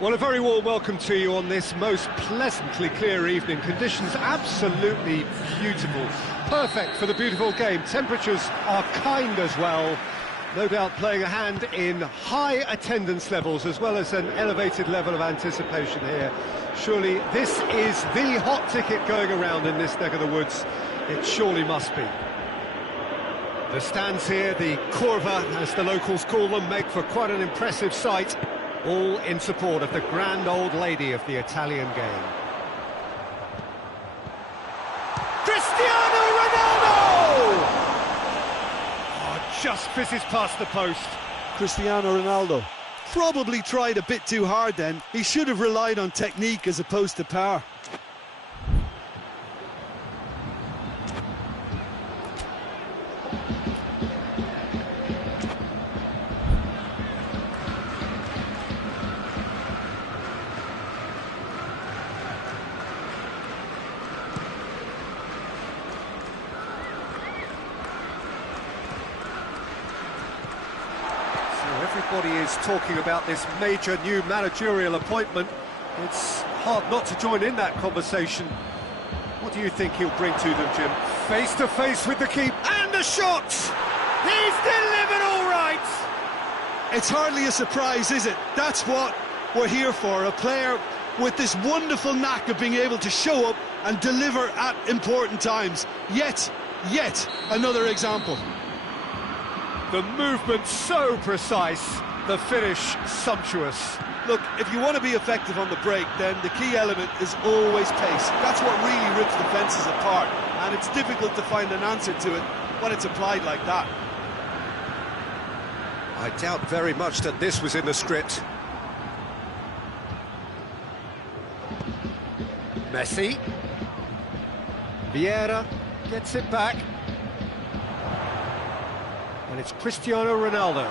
Well, a very warm welcome to you on this most pleasantly clear evening. Conditions absolutely beautiful. Perfect for the beautiful game. Temperatures are kind as well. No doubt playing a hand in high attendance levels as well as an elevated level of anticipation here. Surely this is the hot ticket going around in this neck of the woods. It surely must be. The stands here, the curva, as the locals call them, make for quite an impressive sight. All in support of the grand old lady of the Italian game. Cristiano Ronaldo! Oh, just fizzes past the post. Cristiano Ronaldo probably tried a bit too hard then. He should have relied on technique as opposed to power. Everybody is talking about this major new managerial appointment. It's hard not to join in that conversation. What do you think he'll bring to them, Jim? Face to face with the keeper, and the shot! He's delivered all right! It's hardly a surprise, is it? That's what we're here for, a player with this wonderful knack of being able to show up and deliver at important times. Yet another example. The movement so precise, the finish sumptuous. Look, if you want to be effective on the break, then the key element is always pace. That's what really rips defences apart, and it's difficult to find an answer to it when it's applied like that. I doubt very much that this was in the script. Messi. Vieira gets it back. And it's Cristiano Ronaldo.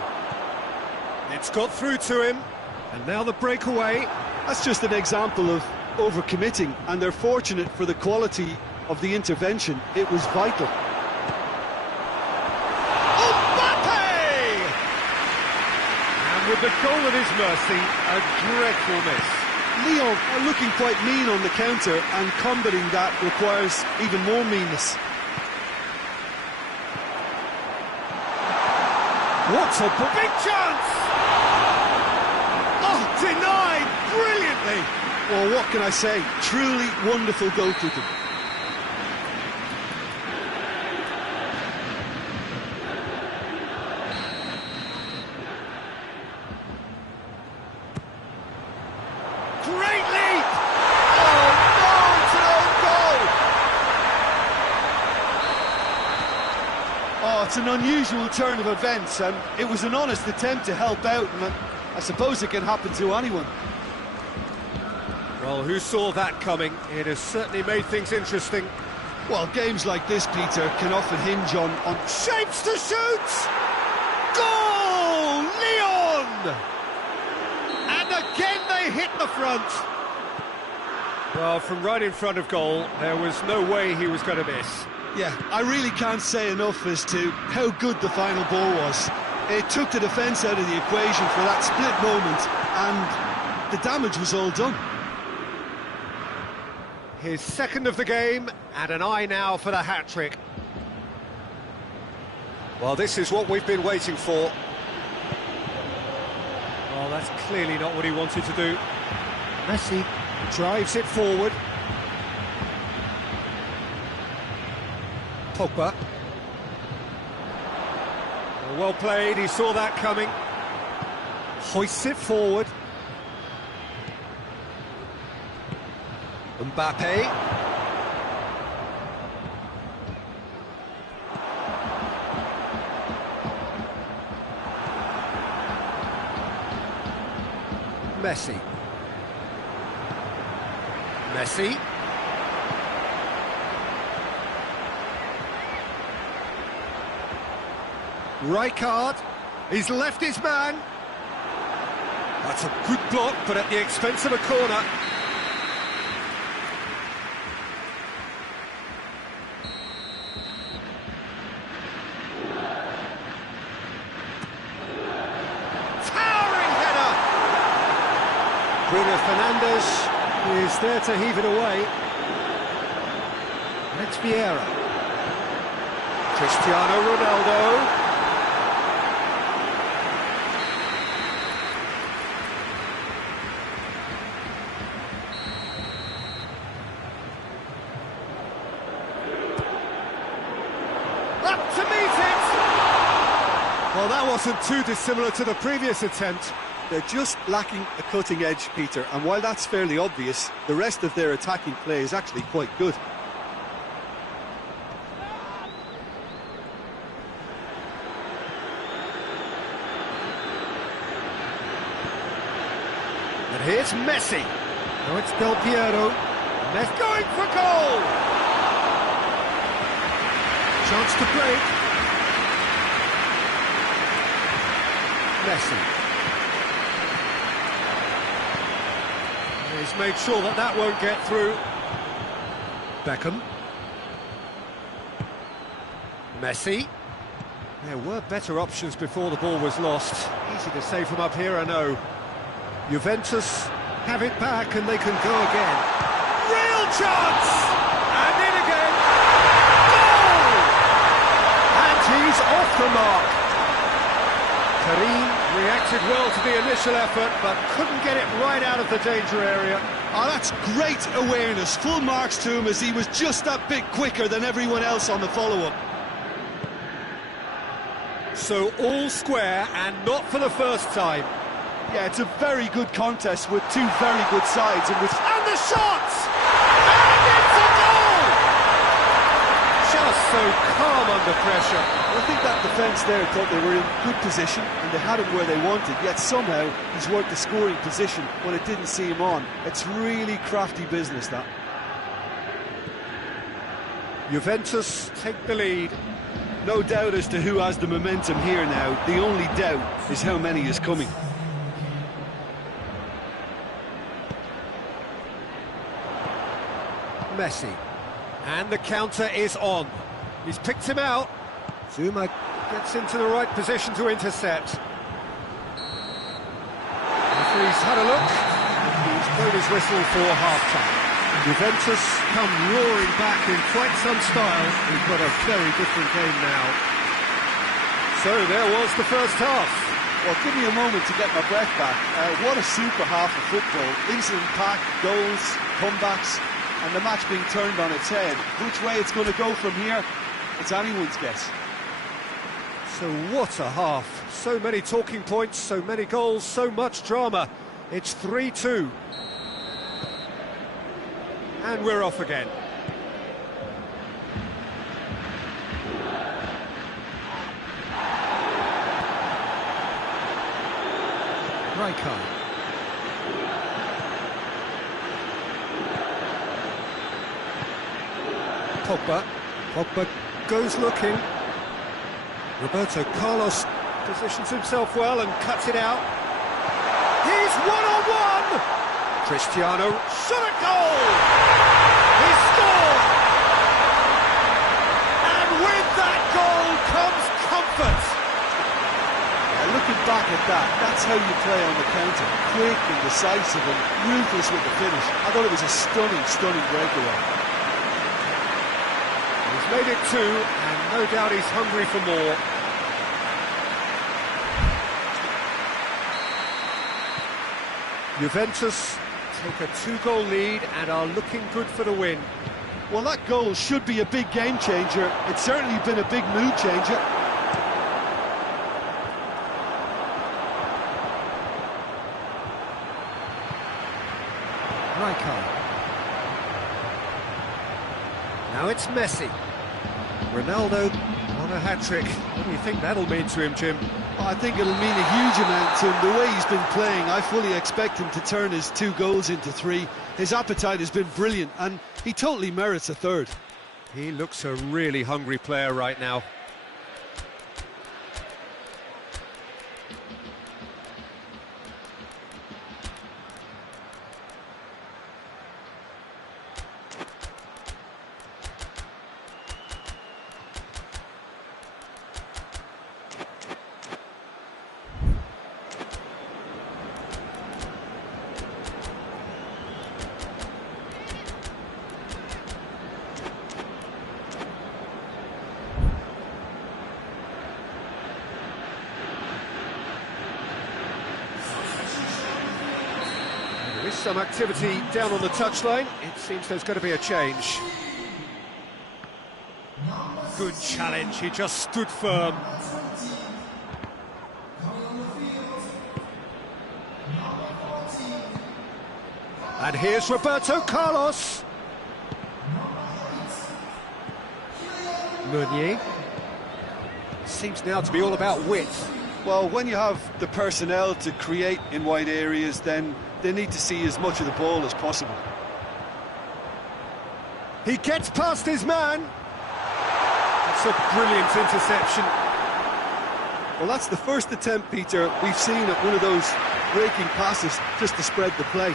It's got through to him, and now the breakaway. That's just an example of overcommitting, and they're fortunate for the quality of the intervention. It was vital. Mbappe! And with the goal at his mercy, a dreadful miss. Lyon are looking quite mean on the counter, and combating that requires even more meanness. What a big chance! Oh, denied brilliantly! Well, what can I say? Truly wonderful goalkeeping. Great leap! Oh no, it's an own goal! Oh, it's an unusual turn of events, and it was an honest attempt to help out, and I suppose it can happen to anyone. Well, who saw that coming? It has certainly made things interesting. Well, games like this, Peter, can often hinge on... Shapes to shoot! Goal! Lyon! And again they hit the front. Well, from right in front of goal, there was no way he was going to miss. Yeah, I really can't say enough as to how good the final ball was. It took the defence out of the equation for that split moment, and the damage was all done. His second of the game, and an eye now for the hat-trick. Well, this is what we've been waiting for. Well, that's clearly not what he wanted to do. Messi drives it forward. Pogba. Well played, he saw that coming. Hoists it forward. Mbappe. Messi. Messi. Rijkaard, he's left his man. That's a good block, but at the expense of a corner. Fernandes is there to heave it away. It's Vieira. Cristiano Ronaldo. Up to meet it! Well, that wasn't too dissimilar to the previous attempt. They're just lacking a cutting edge, Peter, and while that's fairly obvious, the rest of their attacking play is actually quite good. And here's Messi. Now it's Del Piero. Messi going for goal! Chance to break. Messi. He's made sure that that won't get through. Beckham. Messi. There were better options before the ball was lost. Easy to say from up here, I know. Juventus have it back and they can go again. Real chance! And in again. Goal! And he's off the mark. Karim reacted well to the initial effort, but couldn't get it right out of the danger area. Oh, that's great awareness. Full marks to him as he was just that bit quicker than everyone else on the follow-up. So all square and not for the first time. Yeah, it's a very good contest with two very good sides. And the shots! And it's a goal! Just so calm under pressure. I think that defence there thought they were in good position and they had him where they wanted, yet somehow he's worked the scoring position when it didn't see him on. It's really crafty business, that. Juventus take the lead. No doubt as to who has the momentum here now. The only doubt is how many is coming. Messi. And the counter is on. He's picked him out. Zuma gets into the right position to intercept. Referee's had a look. He's blown his whistle for half-time. Juventus come roaring back in quite some style. We've got a very different game now. So there was the first half. Well, give me a moment to get my breath back. What a super half of football. Incident-packed, goals, comebacks, and the match being turned on its head. Which way it's going to go from here, it's anyone's guess. So what a half. So many talking points, so many goals, so much drama. It's 3-2. And we're off again. Rijkaard. Pogba goes looking. Roberto Carlos positions himself well and cuts it out. He's one-on-one! Cristiano shot at goal! He scored! And with that goal comes comfort! Looking back at that, that's how you play on the counter. Quick and decisive and ruthless with the finish. I thought it was a stunning breakaway. He's made it 2, and no doubt he's hungry for more. Juventus take a 2-goal lead and are looking good for the win. Well, that goal should be a big game changer. It's certainly been a big mood changer. Rijkaard. Now it's Messi. Ronaldo on a hat-trick. What do you think that'll mean to him, Jim? I think it'll mean a huge amount to him. The way he's been playing, I fully expect him to turn his 2 goals into 3. His appetite has been brilliant, and he totally merits a third. He looks a really hungry player right now. some activity down on the touchline. It seems there's going to be a change. Good challenge, he just stood firm. And here's Roberto Carlos. Meunier. Seems now to be all about width. Well, when you have the personnel to create in wide areas, then they need to see as much of the ball as possible. He gets past his man. That's a brilliant interception. Well, that's the first attempt, Peter, we've seen at one of those breaking passes just to spread the play.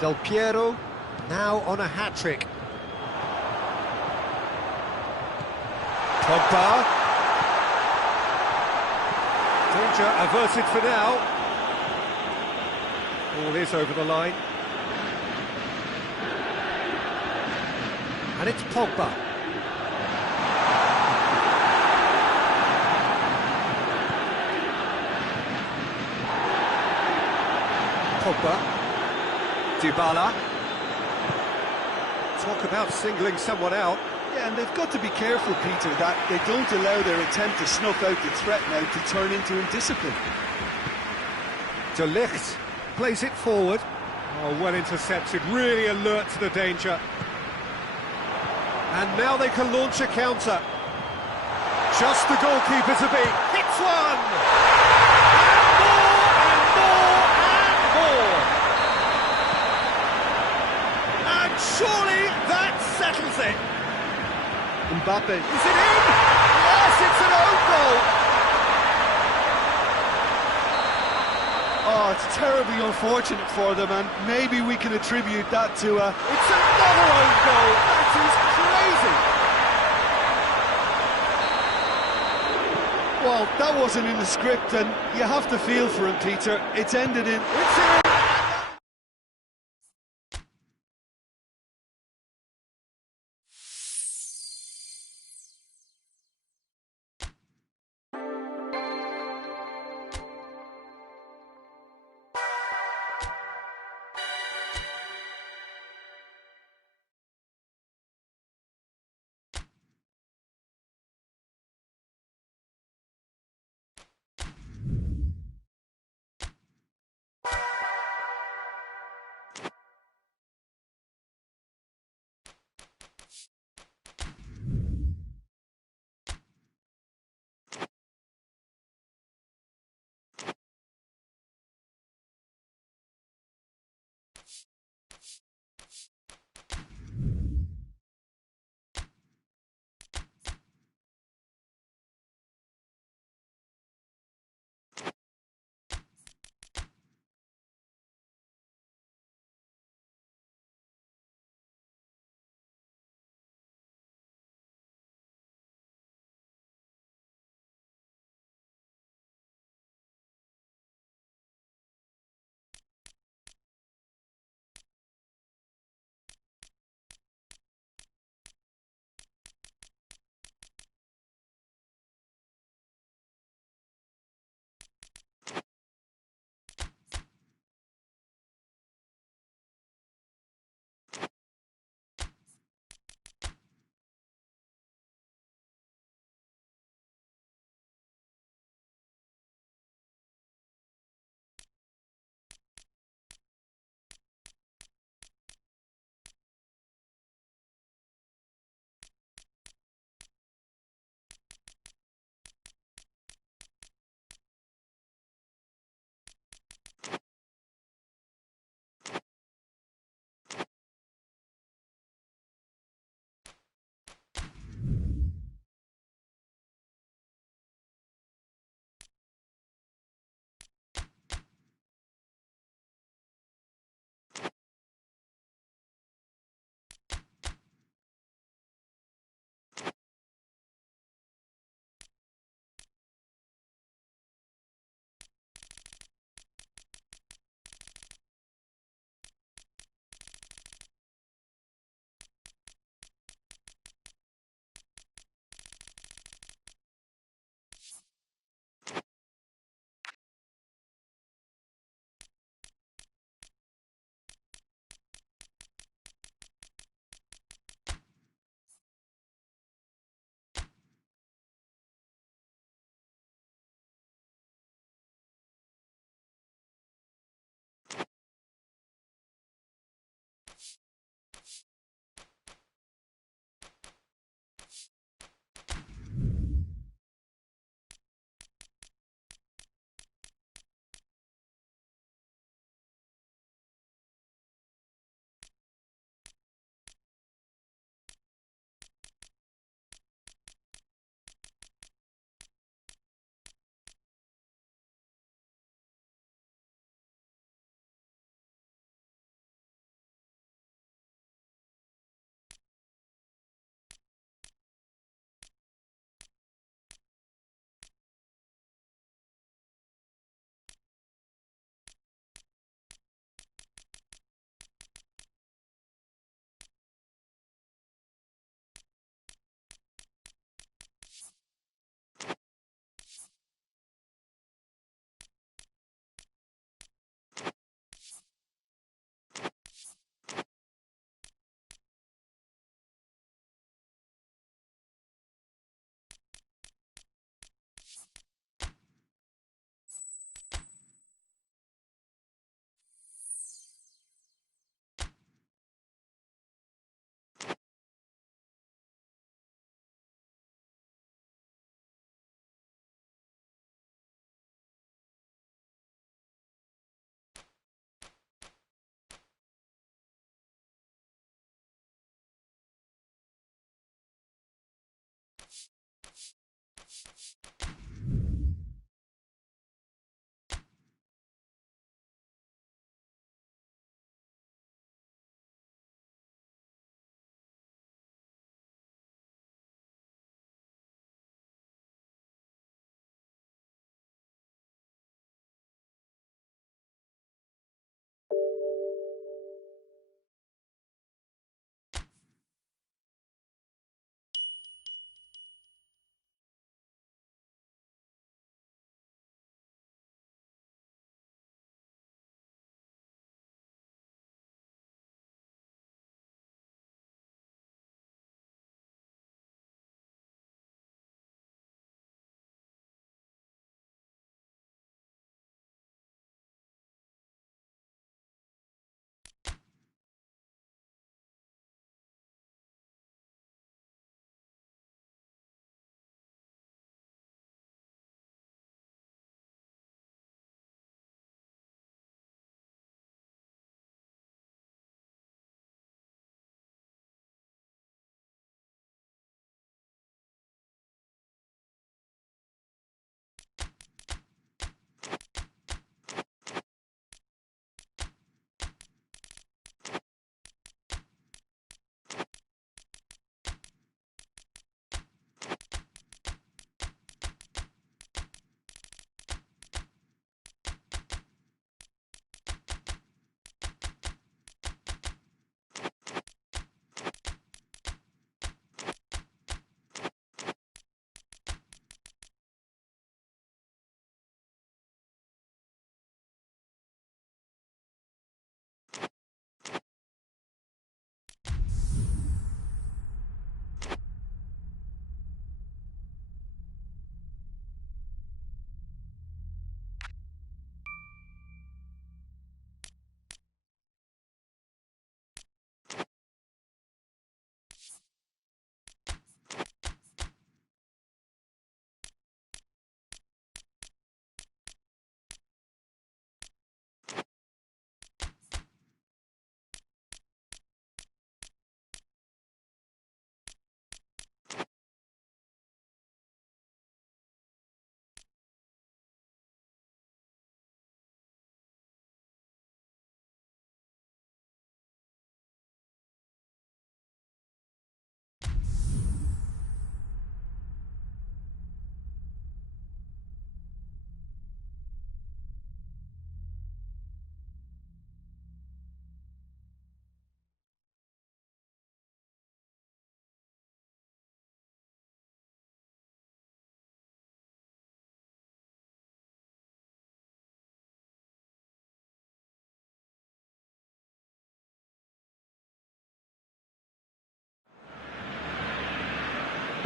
Del Piero now on a hat-trick. Pogba. Danger averted for now. Ball is over the line. And it's Pogba. Pogba. Dybala. Talk about singling someone out. Yeah, and they've got to be careful, Peter, that they don't allow their attempt to snuff out the threat now to turn into indiscipline. De Ligt plays it forward. Oh, well intercepted, really alert to the danger. And now they can launch a counter. Just the goalkeeper to beat. Hits one! And more, and more, and more! Surely that settles it. Mbappe. Is it in? Yes, it's an own goal. Oh, it's terribly unfortunate for them, and maybe we can attribute that to a... It's another own goal. That is crazy. Well, that wasn't in the script, and you have to feel for him, Peter. It's ended in... It's in.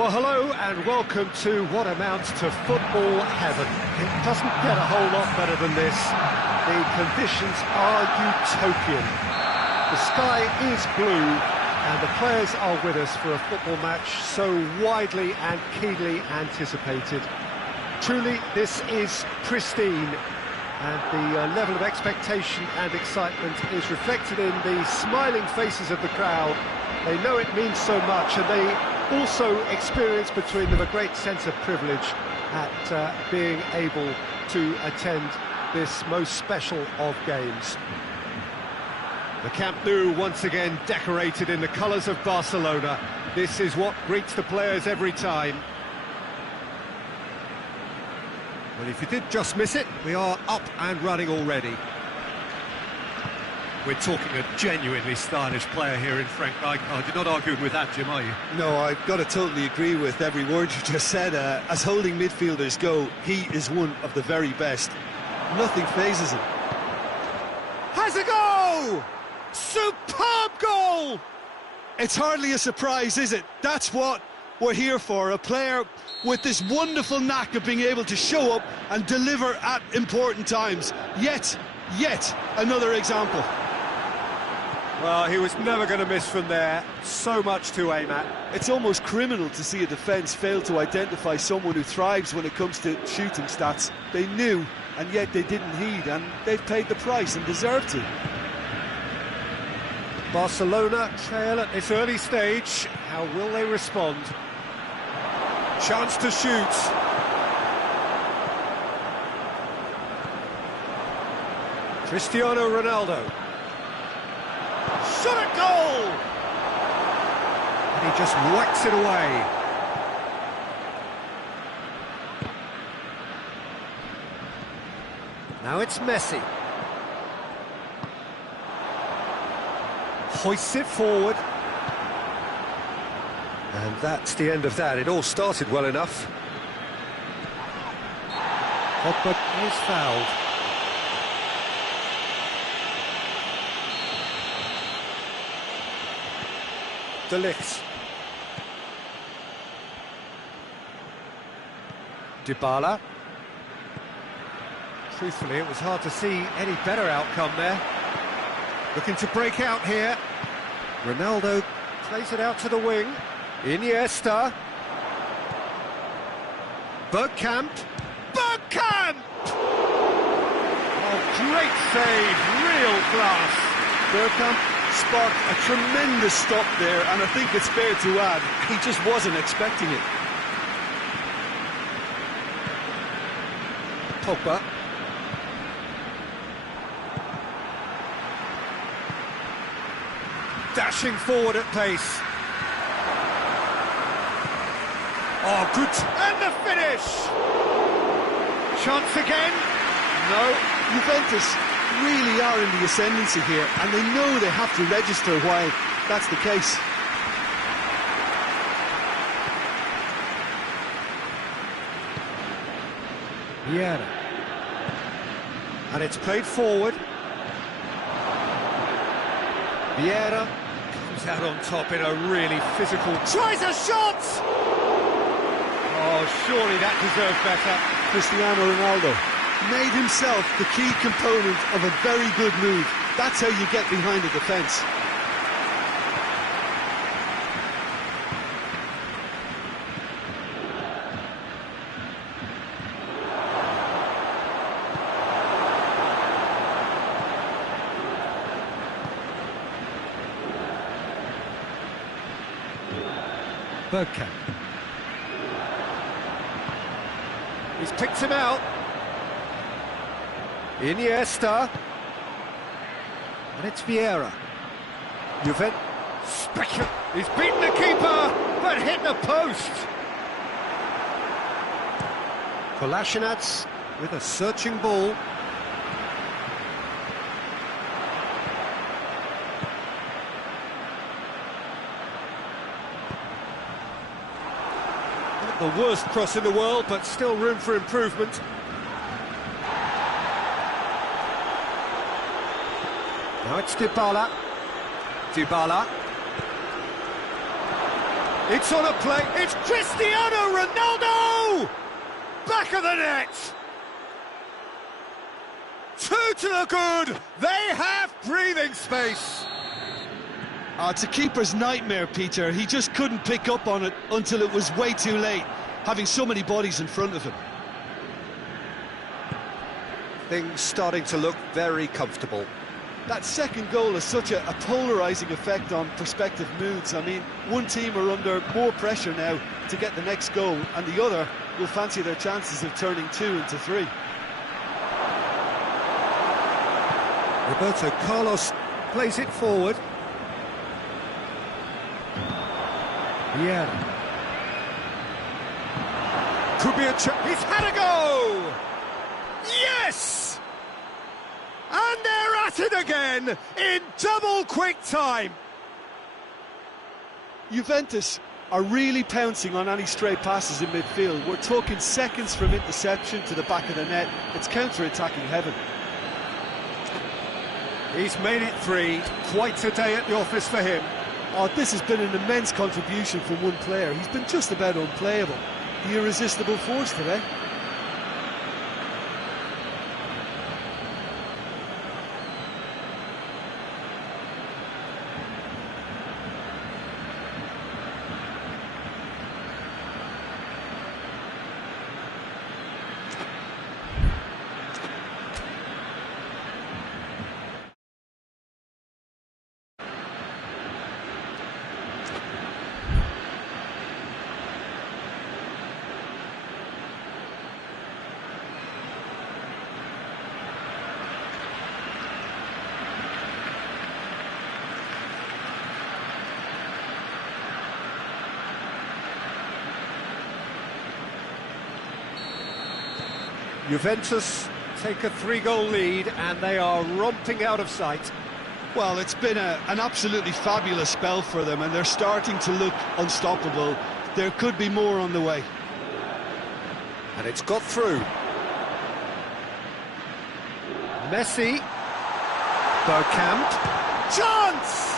Well, hello and welcome to what amounts to football heaven. It doesn't get a whole lot better than this. The conditions are utopian. The sky is blue and the players are with us for a football match so widely and keenly anticipated. Truly, this is pristine, and the level of expectation and excitement is reflected in the smiling faces of the crowd. They know it means so much, and they also experience between them a great sense of privilege at being able to attend this most special of games. The Camp Nou once again decorated in the colours of Barcelona. This is what greets the players every time. Well, if you did just miss it, we are up and running already. We're talking a genuinely stylish player here in Frank Rijkaard. You're not arguing with that, Jim, are you? No, I've got to totally agree with every word you just said. As holding midfielders go, he is one of the very best. Nothing phases him. Has a goal! Superb goal! It's hardly a surprise, is it? That's what we're here for. A player with this wonderful knack of being able to show up and deliver at important times. Yet another example. Well, he was never going to miss from there. So much to aim at. It's almost criminal to see a defence fail to identify someone who thrives when it comes to shooting stats. They knew, and yet they didn't heed, and they've paid the price and deserve to. Barcelona trail at this early stage. How will they respond? Chance to shoot. Cristiano Ronaldo. Shot at goal! And he just whacks it away. Now it's Messi. Hoists it forward. And that's the end of that. It all started well enough. Pogba is fouled. De Ligt. Dybala. Truthfully, it was hard to see any better outcome there. Looking to break out here. Ronaldo plays it out to the wing. Iniesta. Bergkamp. Bergkamp! Oh, great save, real class. Bergkamp sparked a tremendous stop there, and I think it's fair to add, he just wasn't expecting it. Pogba. Dashing forward at pace. Oh, good. And the finish! Chance again? No. Juventus really are in the ascendancy here, and they know they have to register why that's the case. Vieira. And it's played forward. Vieira comes out on top in a really physical... Tries a shot! Oh, surely that deserves better. Cristiano Ronaldo made himself the key component of a very good move. That's how you get behind the defence. Bergkamp. He's picked him out. Iniesta. And it's Vieira. Juventus. He's beaten the keeper, but hit the post. Kolasinac with a searching ball. Not the worst cross in the world, but still room for improvement. Now it's Dybala. Dybala. It's on a play. It's Cristiano Ronaldo! Back of the net! 2 to the good. They have breathing space. It's a keeper's nightmare, Peter. He just couldn't pick up on it until it was way too late, having so many bodies in front of him. Things starting to look very comfortable. That second goal has such a polarising effect on prospective moods. I mean, one team are under more pressure now to get the next goal, and the other will fancy their chances of turning 2 into 3. Roberto Carlos plays it forward. Yeah. Could be a chance. He's had a go! Yes! And they're at it again in double quick time. Juventus are really pouncing on any stray passes in midfield. We're talking seconds from interception to the back of the net. It's counter-attacking heaven. He's made it 3. Quite a day at the office for him. Oh, this has been an immense contribution from one player. He's been just about unplayable. The irresistible force today. Juventus take a 3-goal lead and they are romping out of sight. Well, it's been an absolutely fabulous spell for them, and they're starting to look unstoppable. There could be more on the way. And it's got through. Messi. Bergkamp. Chance!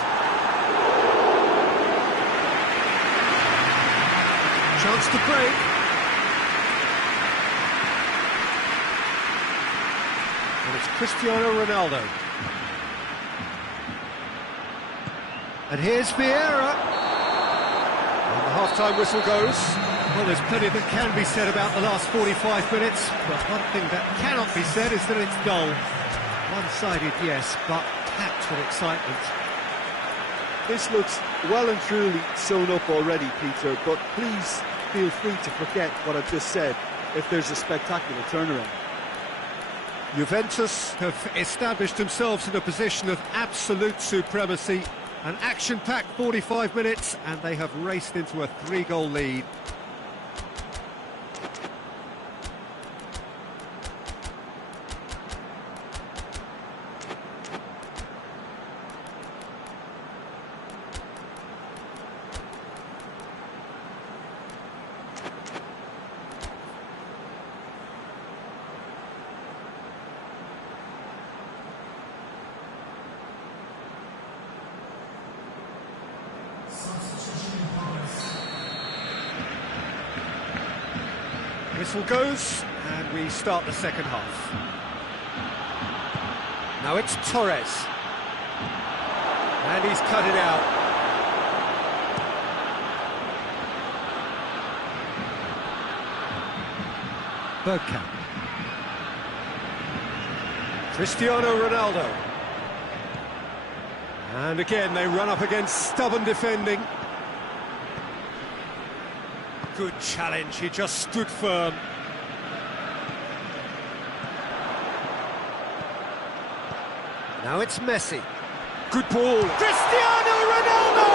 Chance to break. And it's Cristiano Ronaldo. And here's Vieira. And the half-time whistle goes. Well, there's plenty that can be said about the last 45 minutes, but one thing that cannot be said is that it's dull. One-sided, yes, but packed with excitement. This looks well and truly sewn up already, Peter, but please feel free to forget what I've just said if there's a spectacular turnaround. Juventus have established themselves in a position of absolute supremacy. An action-packed 45 minutes, and they have raced into a 3-goal lead. Whistle goes, and we start the second half. Now it's Torres. And he's cut it out. Bergkamp. Cristiano Ronaldo. And again, they run up against stubborn defending. Good challenge, he just stood firm. Now it's Messi. Good ball. Cristiano Ronaldo!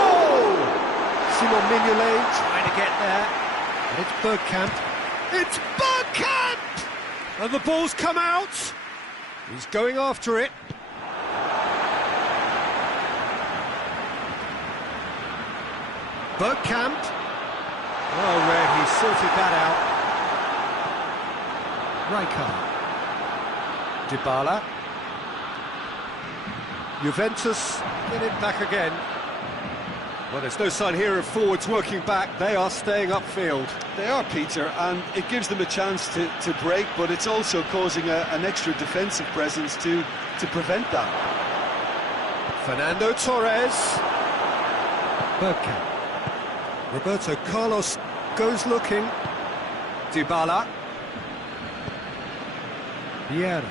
Simon Mignolet trying to get there. And it's Bergkamp. It's Bergkamp! And the ball's come out. He's going after it. Bergkamp. Well read, he sorted that out. Rijkaard. Dybala. Juventus get it back again. Well, there's no sign here of forwards working back. They are staying upfield. They are, Peter, and it gives them a chance to break, but it's also causing an extra defensive presence to prevent that. Fernando Torres. Bergkamp. Roberto Carlos goes looking. Dybala. Vieira.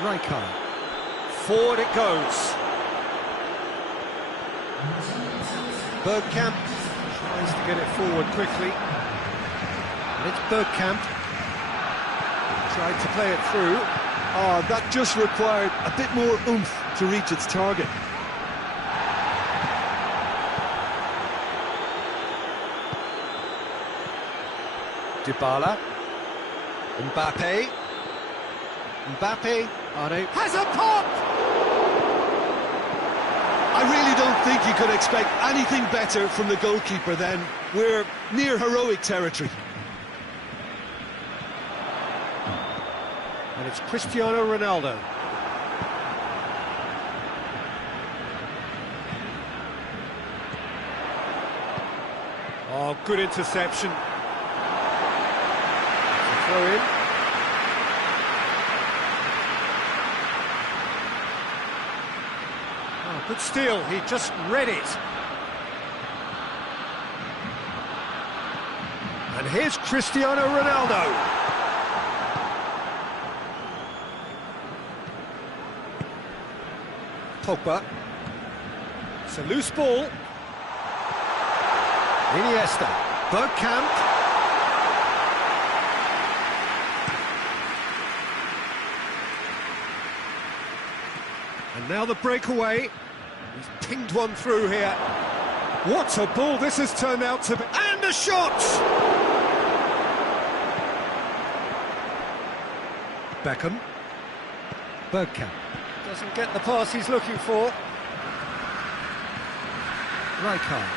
Rijkaard. Forward it goes. Bergkamp tries to get it forward quickly. And it's Bergkamp. Tried to play it through. Oh, that just required a bit more oomph to reach its target. Dybala. Mbappe. Mbappe has a pop! I really don't think you could expect anything better from the goalkeeper then. We're near heroic territory. And it's Cristiano Ronaldo. Oh, good interception. Throw in. Oh, good steal. He just read it. And here's Cristiano Ronaldo. Pogba. It's a loose ball. Iniesta. Bergkamp. And now the breakaway. He's pinged one through here. What a ball this has turned out to be. And a shot! Beckham. Bergkamp. Doesn't get the pass he's looking for. Rijkaard.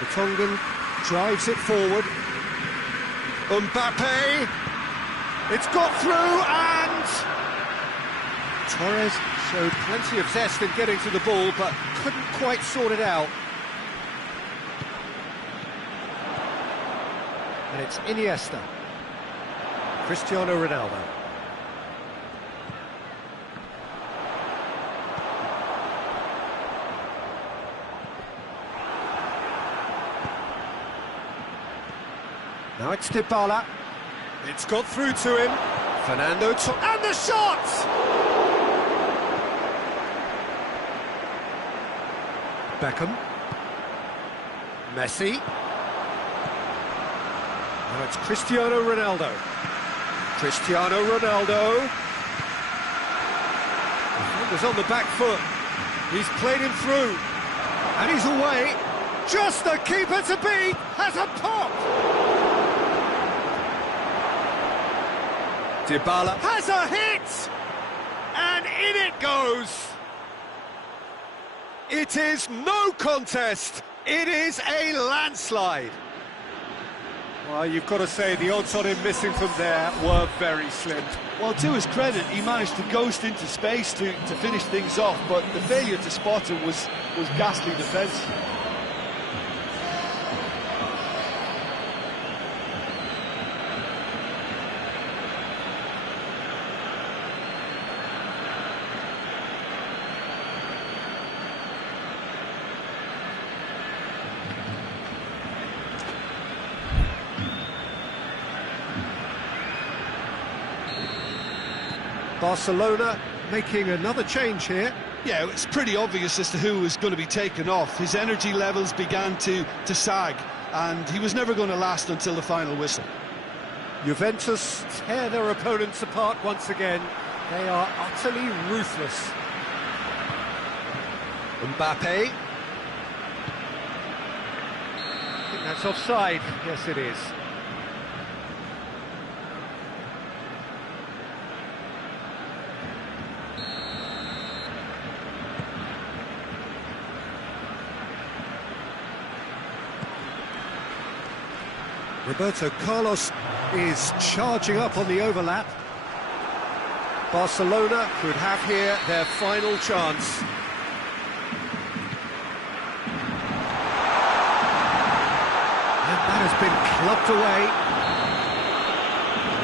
The Tongan drives it forward. Mbappe. It's got through and... Torres showed plenty of zest in getting to the ball, but couldn't quite sort it out. And it's Iniesta. Cristiano Ronaldo. Now it's Dybala. It's got through to him. Fernando Torres. And the shot! Beckham. Messi. Now it's Cristiano Ronaldo. Cristiano Ronaldo. Defender's on the back foot. He's played him through. And he's away. Just the keeper to beat. Has a pop. Dybala has a hit. And in it goes. It is no contest. It is a landslide. Well, you've got to say the odds on him missing from there were very slim. Well, to his credit, he managed to ghost into space to finish things off, but the failure to spot him was ghastly defence. Barcelona making another change here. Yeah, it's pretty obvious as to who was going to be taken off. His energy levels began to sag, and he was never going to last until the final whistle. Juventus tear their opponents apart once again. They are utterly ruthless. Mbappe. I think that's offside. Yes, it is. Roberto Carlos is charging up on the overlap. Barcelona could have here their final chance. And that has been clubbed away.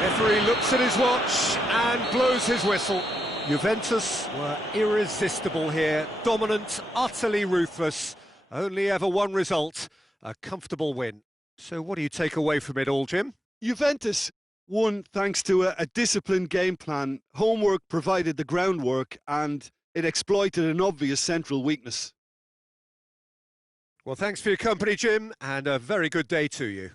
Referee looks at his watch and blows his whistle. Juventus were irresistible here, dominant, utterly ruthless. Only ever one result, a comfortable win. So what do you take away from it all, Jim? Juventus won thanks to a disciplined game plan. Homework provided the groundwork and it exploited an obvious central weakness. Well, thanks for your company, Jim, and a very good day to you.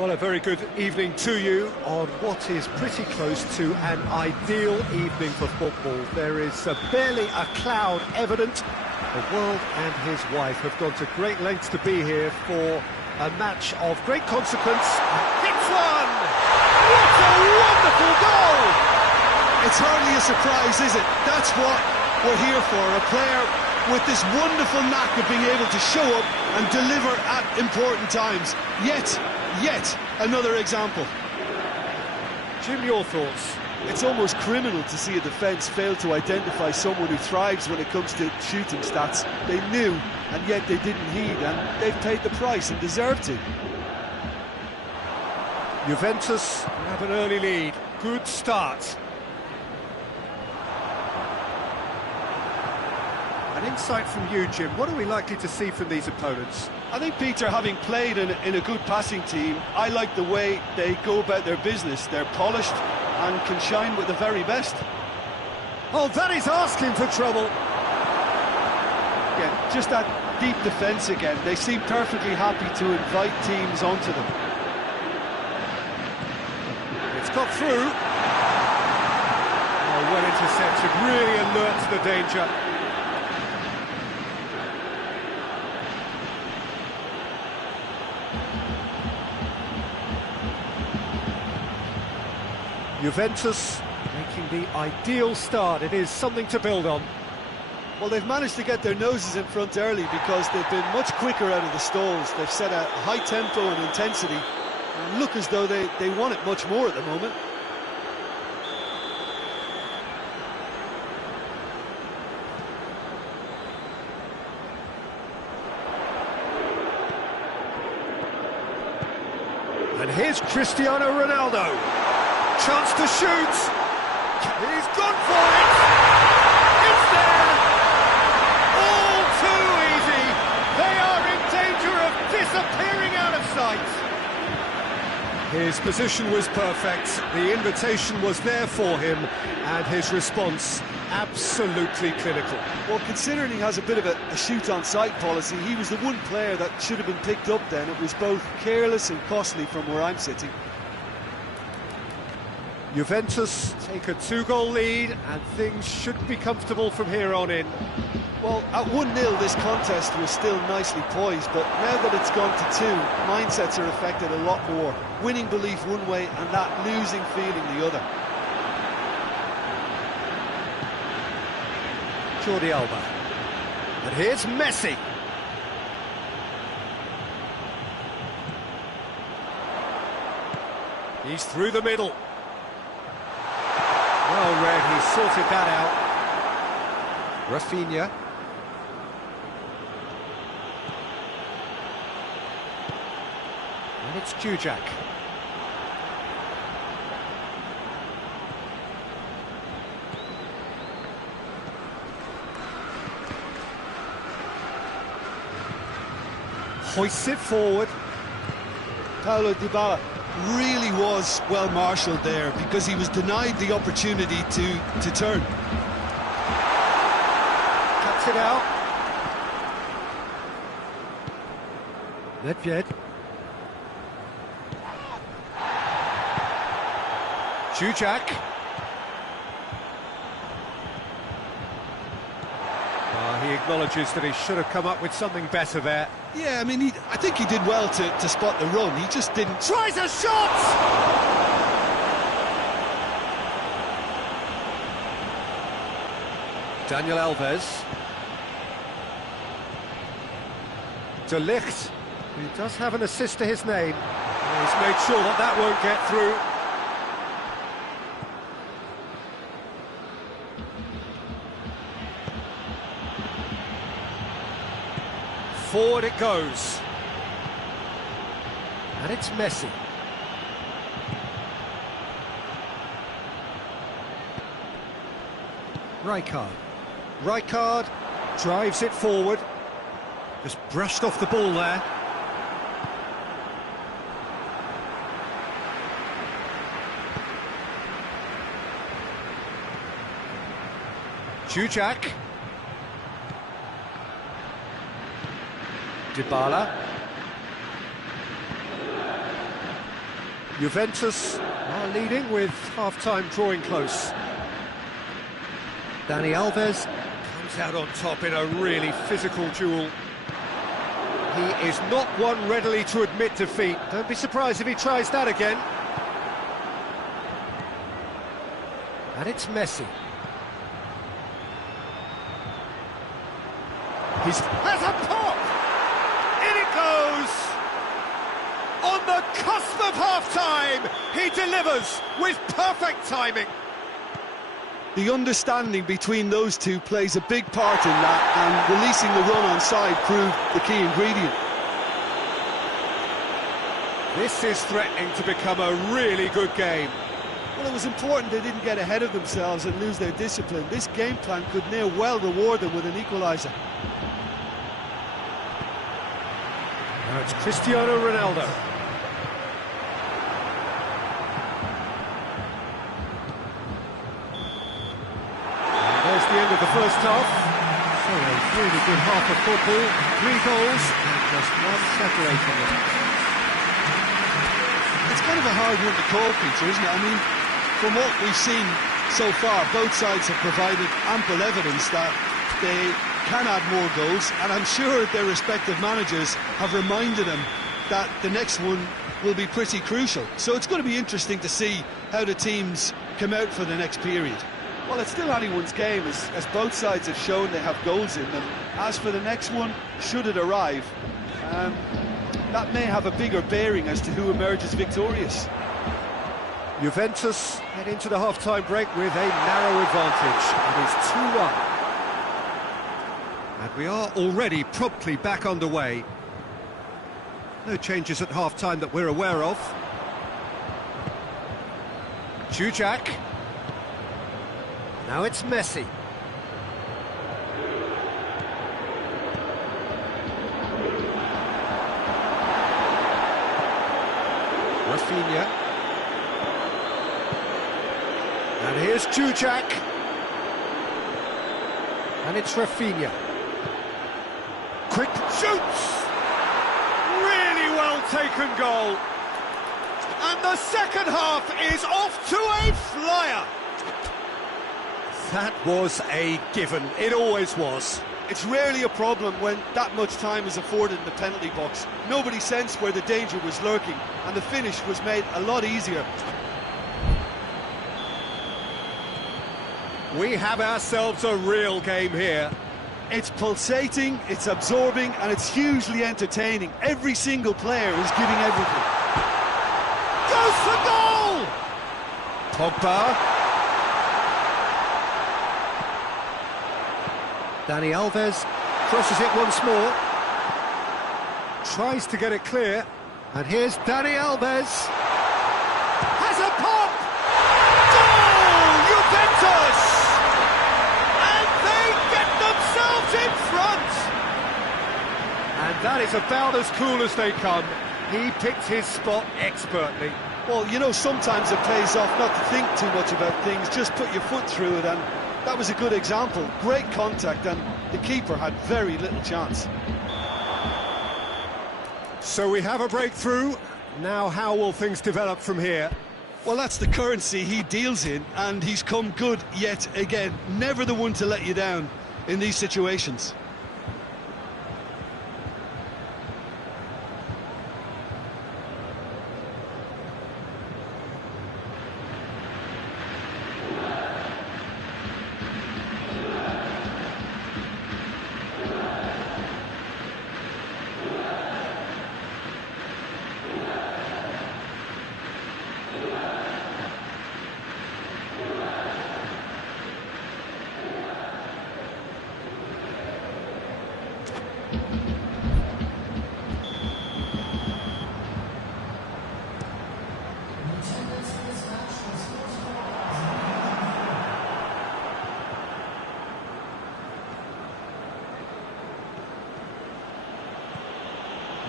Well, a very good evening to you on what is pretty close to an ideal evening for football. There is barely a cloud evident. The world and his wife have gone to great lengths to be here for a match of great consequence. Hits one! What a wonderful goal! It's hardly a surprise, is it? That's what we're here for, a player with this wonderful knack of being able to show up and deliver at important times. Yet another example. Jim, your thoughts? It's almost criminal to see a defence fail to identify someone who thrives when it comes to shooting stats. They knew, and yet they didn't heed, and they've paid the price and deserve to. Juventus have an early lead. Good start. An insight from you, Jim. What are we likely to see from these opponents? I think, Peter, having played in a good passing team, I like the way they go about their business. They're polished and can shine with the very best. Oh, that is asking for trouble. Yeah, just that deep defence again. They seem perfectly happy to invite teams onto them. It's got through. Oh, well intercepted. Really alert to the danger. Juventus making the ideal start. It is something to build on. Well, they've managed to get their noses in front early because they've been much quicker out of the stalls. They've set a high tempo and intensity and look as though they want it much more at the moment. And here's Cristiano Ronaldo. Chance to shoot. He's gone for it. It's there. All too easy. They are in danger of disappearing out of sight. His position was perfect. The invitation was there for him, and his response absolutely clinical. Well, considering he has a bit of a shoot-on-sight policy, he was the one player that should have been picked up then. It was both careless and costly from where I'm sitting. Juventus take a 2-goal lead, and things should be comfortable from here on in. Well, at 1-0 this contest was still nicely poised, but now that it's gone to 2, mindsets are affected a lot more. Winning belief one way and that losing feeling the other. Jordi Alba. And here's Messi. He's through the middle. Well read, he sorted that out. Rafinha. And it's Jujak. Hoists it forward. Paulo Dybala really was well marshalled there because he was denied the opportunity to turn. Cuts it out. Nedved. Jujak. He acknowledges that he should have come up with something better there. Yeah, I mean, I think he did well to spot the run. He just didn't... Tries a shot! Daniel Alves. De Ligt, who does have an assist to his name. He's made sure that that won't get through. Forward it goes. And it's Messi. Rijkaard drives it forward. Just brushed off the ball there. Jujak. Dybala. Juventus are leading with half-time drawing close. Dani Alves comes out on top in a really physical duel. He is not one readily to admit defeat. Don't be surprised if he tries that again. And it's Messi. Has a pop! In it goes! On the cusp of half-time, he delivers with perfect timing. The understanding between those two plays a big part in that, and releasing the run on side proved the key ingredient. This is threatening to become a really good game. Well, it was important they didn't get ahead of themselves and lose their discipline. This game plan could near well reward them with an equaliser. Now it's Cristiano Ronaldo. And there's the end of the first half. So a really good half of football. 3 goals and just one separating them. It's kind of a hard one to call, Peter, isn't it? I mean, from what we've seen so far, both sides have provided ample evidence that they can add more goals, and I'm sure their respective managers have reminded them that the next one will be pretty crucial. So it's going to be interesting to see how the teams come out for the next period. Well, it's still anyone's game, as both sides have shown they have goals in them. As for the next one, should it arrive, that may have a bigger bearing as to who emerges victorious. Juventus head into the half-time break with a narrow advantage. It is 2-1. And we are already promptly back underway. No changes at half-time that we're aware of. Jujak. Now it's Messi. Rafinha. And here's Jujak. And it's Rafinha. Quick shoots! Really well taken goal. And the second half is off to a flyer. That was a given. It always was. It's rarely a problem when that much time is afforded in the penalty box. Nobody sensed where the danger was lurking, and the finish was made a lot easier. We have ourselves a real game here. It's pulsating, it's absorbing, and it's hugely entertaining. Every single player is giving everything. Goes for goal! Pogba. Dani Alves crosses it once more. Tries to get it clear. And here's Dani Alves. Has a pop! Goal! Juventus! In front, and that is about as cool as they come. He picked his spot expertly. Well, you know, sometimes it pays off not to think too much about things, just put your foot through it, and that was a good example. Great contact, and the keeper had very little chance. So we have a breakthrough. Now how will things develop from here? Well, that's the currency he deals in, and he's come good yet again. Never the one to let you down in these situations.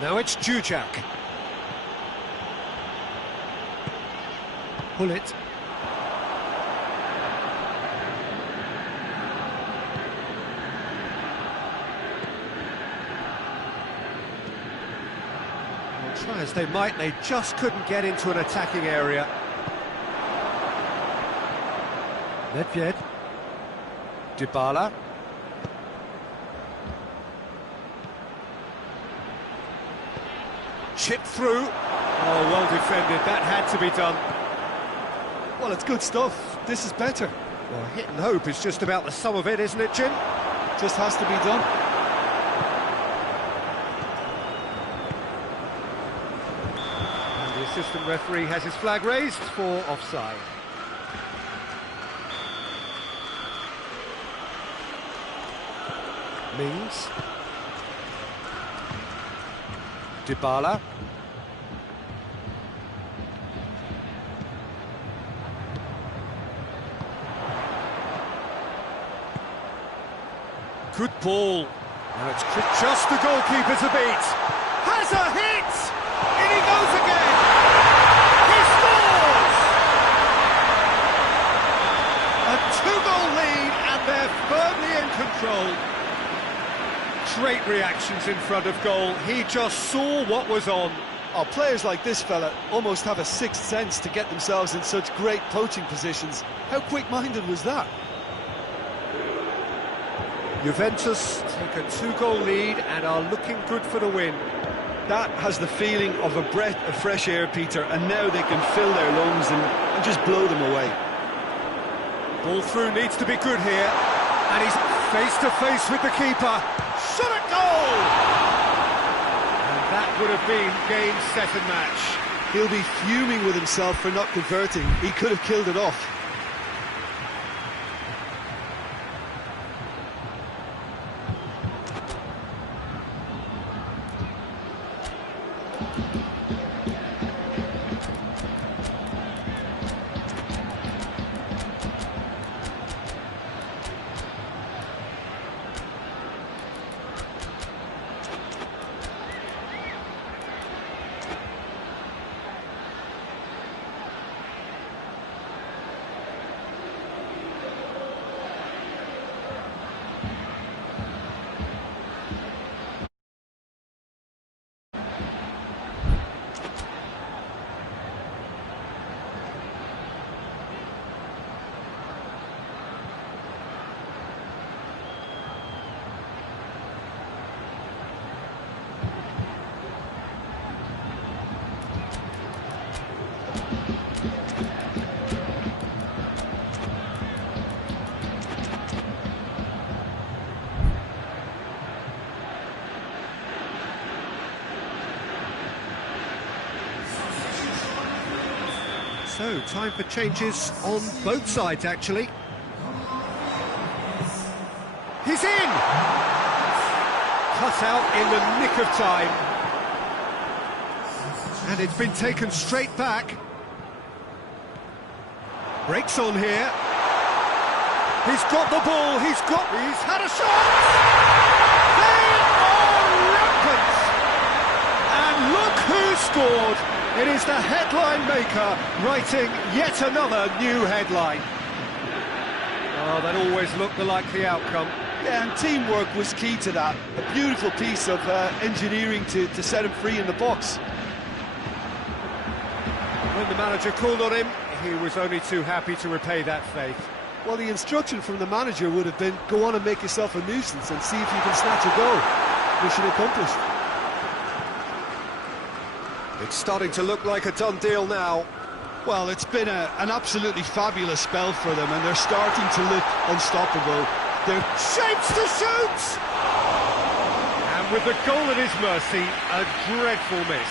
Now it's Jujak. Pull it. Try as they might, they just couldn't get into an attacking area. Nedved. Dybala. Chip through. Oh, well defended. That had to be done. Well, it's good stuff. This is better. Well, hit and hope is just about the sum of it, isn't it, Jim? Just has to be done. And the assistant referee has his flag raised for offside. Mings. Dybala. Good ball. Now it's just the goalkeeper to beat. Has a hit! In he goes again! He scores! A two-goal lead and they're firmly in control. Great reactions in front of goal. He just saw what was on. Oh, players like this fella almost have a sixth sense to get themselves in such great poaching positions. How quick-minded was that? Juventus take a two-goal lead and are looking good for the win. That has the feeling of a breath of fresh air, Peter, and now they can fill their lungs and just blow them away. Ball through needs to be good here, and he's face-to-face with the keeper. Shot at goal! And that would have been game, set and match. He'll be fuming with himself for not converting. He could have killed it off. So, time for changes on both sides, actually. He's in! Cut out in the nick of time. And it's been taken straight back. Breaks on here. He's got the ball, he's had a shot! They are rampant! And look who scored! It is the headline maker writing yet another new headline. Oh, that always looked the likely outcome. Yeah, and teamwork was key to that. A beautiful piece of engineering to set him free in the box. When the manager called on him, he was only too happy to repay that faith. Well, the instruction from the manager would have been, go on and make yourself a nuisance and see if you can snatch a goal. Mission accomplished. It's starting to look like a done deal now. Well, it's been an absolutely fabulous spell for them, and they're starting to look unstoppable. They're shapes to shoot! And with the goal at his mercy, a dreadful miss.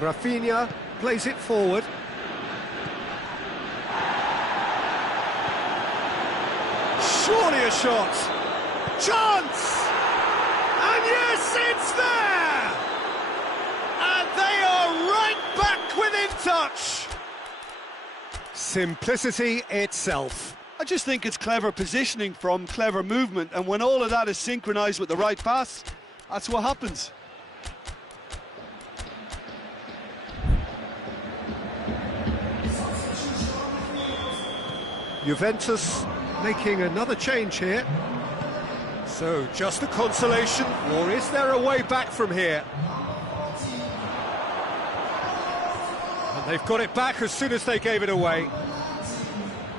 Rafinha plays it forward. Surely a shot! Chance! And yes, it's there! And they are right back within touch! Simplicity itself. I just think it's clever positioning from clever movement, and when all of that is synchronised with the right pass, that's what happens. Juventus making another change here. So, just a consolation, or is there a way back from here? And they've got it back as soon as they gave it away.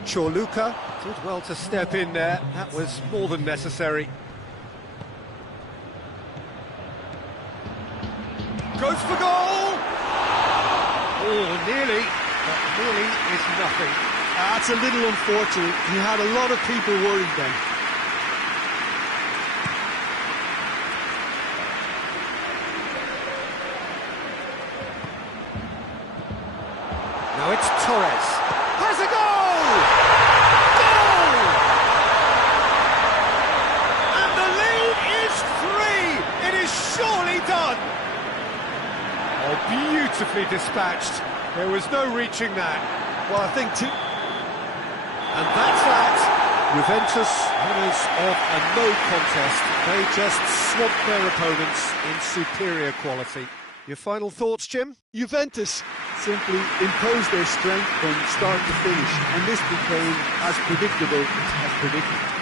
Chorluka did well to step in there, that was more than necessary. Goes for goal! Oh, nearly, but nearly is nothing. That's a little unfortunate. He had a lot of people worried then. Now it's Torres. Has a goal! Goal! And the lead is 3! It is surely done! Oh, beautifully dispatched. There was no reaching that. Well, I think And that's that. Juventus, winners of a no contest. They just swamped their opponents in superior quality. Your final thoughts, Jim? Juventus simply imposed their strength from start to finish, and this became as predictable as predicted.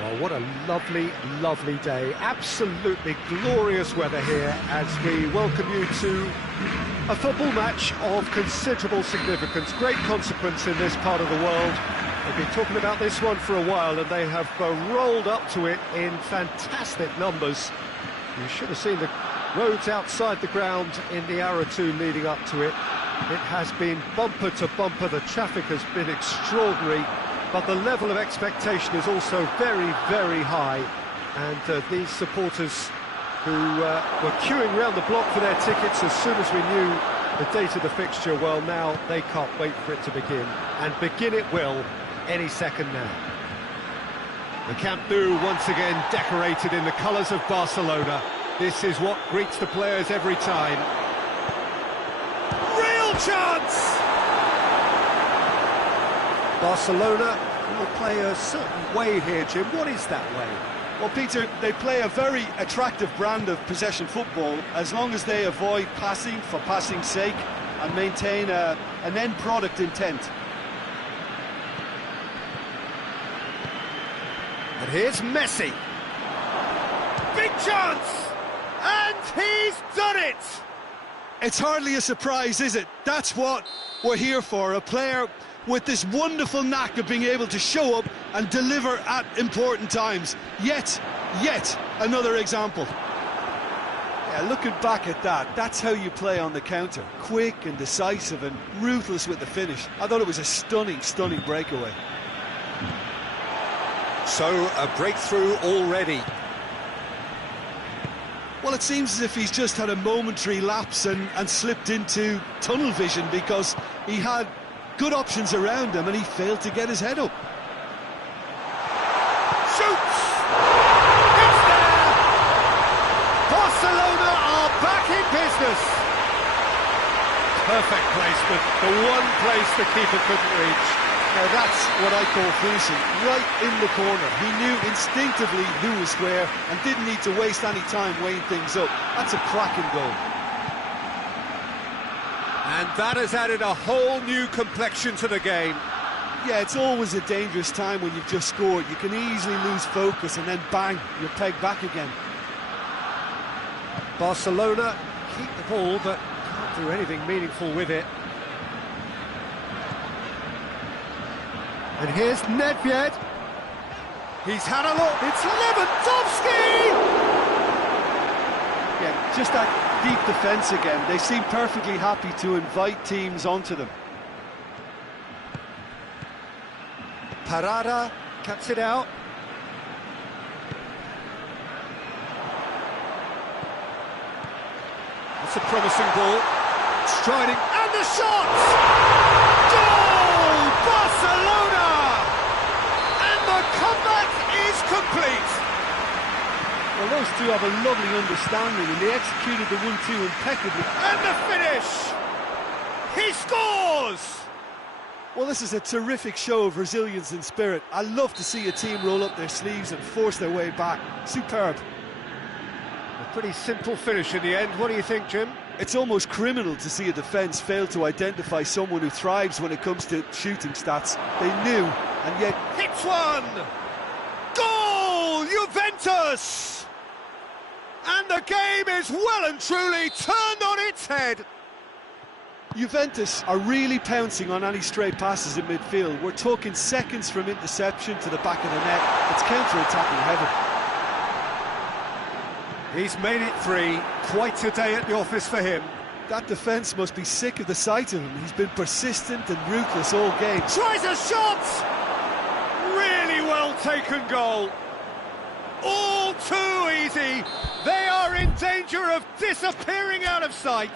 Well, what a lovely, lovely day. Absolutely glorious weather here as we welcome you to a football match of considerable significance, great consequence in this part of the world. They've been talking about this one for a while and they have rolled up to it in fantastic numbers. You should have seen the roads outside the ground in the hour or two leading up to it. It has been bumper to bumper, the traffic has been extraordinary. But the level of expectation is also very, very high. And these supporters who were queuing around the block for their tickets as soon as we knew the date of the fixture, well, now they can't wait for it to begin. And begin it will any second now. The Camp Nou once again decorated in the colours of Barcelona. This is what greets the players every time. Real chance! Barcelona will play a certain way here, Jim. What is that way? Well, Peter, they play a very attractive brand of possession football as long as they avoid passing for passing's sake and maintain an end product intent. And here's Messi. Big chance! And he's done it! It's hardly a surprise, is it? That's what we're here for. A player with this wonderful knack of being able to show up and deliver at important times. Yet another example. Yeah, looking back at that, that's how you play on the counter. Quick and decisive and ruthless with the finish. I thought it was a stunning breakaway. So, a breakthrough already. Well, it seems as if he's just had a momentary lapse and slipped into tunnel vision, because he had good options around him and he failed to get his head up. Shoots! It's there! Barcelona are back in business. Perfect placement, the one place the keeper couldn't reach. Now that's what I call finishing, right in the corner. He knew instinctively who was where and didn't need to waste any time weighing things up. That's a cracking goal. And that has added a whole new complexion to the game. Yeah, it's always a dangerous time when you've just scored. You can easily lose focus and then bang, you're pegged back again. Barcelona keep the ball but can't do anything meaningful with it. And here's Nedved. He's had a look. It's Lewandowski! Yeah, just that deep defence again. They seem perfectly happy to invite teams onto them. Parada cuts it out. That's a promising ball. Striding, and the shot! Goal! Barcelona! And the comeback is complete. Well, those two have a lovely understanding and they executed the 1-2 impeccably. And the finish! He scores! Well, this is a terrific show of resilience and spirit. I love to see a team roll up their sleeves and force their way back. Superb. A pretty simple finish in the end. What do you think, Jim? It's almost criminal to see a defence fail to identify someone who thrives when it comes to shooting stats. They knew, and yet... Hits one! Goal! Juventus! And the game is well and truly turned on its head. Juventus are really pouncing on any stray passes in midfield. We're talking seconds from interception to the back of the net. It's counter-attacking heaven. He's made it 3. Quite a day at the office for him. That defence must be sick of the sight of him. He's been persistent and ruthless all game. Tries a shot! Really well taken goal. All too easy. They are in danger of disappearing out of sight.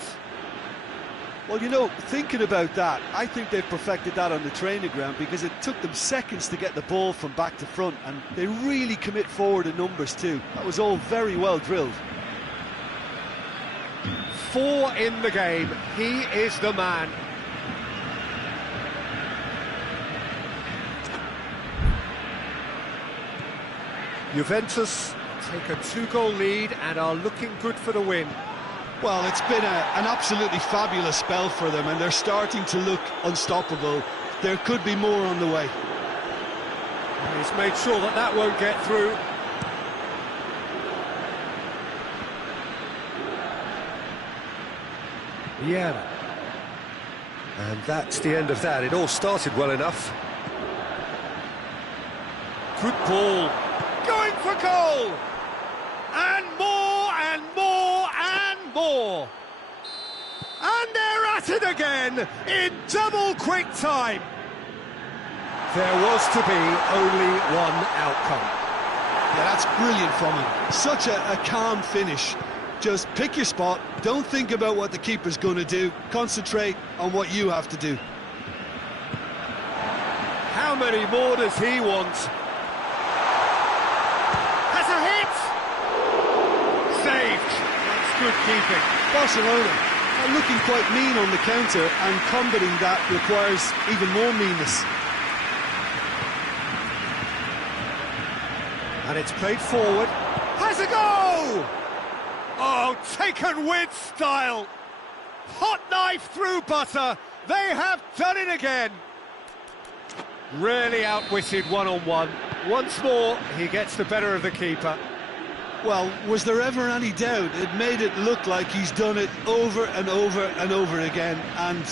Well, you know, thinking about that, I think they've perfected that on the training ground, because it took them seconds to get the ball from back to front, and they really commit forward in numbers too. That was all very well drilled. 4 in the game. He is the man. Juventus take a 2-goal lead and are looking good for the win. Well, it's been an absolutely fabulous spell for them, and they're starting to look unstoppable. There could be more on the way. He's made sure that that won't get through. Yeah. And that's the end of that. It all started well enough. Good ball. Going for goal! And more and more and more. And they're at it again in double quick time. There was to be only one outcome. Yeah, that's brilliant from him. Such a calm finish. Just pick your spot, don't think about what the keeper's going to do, concentrate on what you have to do. How many more does he want? Has a hit! Saved. That's good keeping. Barcelona are looking quite mean on the counter, and combating that requires even more meanness. And it's played forward. Has a go! Oh, taken with style. Hot knife through butter. They have done it again. Really outwitted one-on-one. Once more, he gets the better of the keeper. Well, was there ever any doubt? It made it look like he's done it over and over and over again, and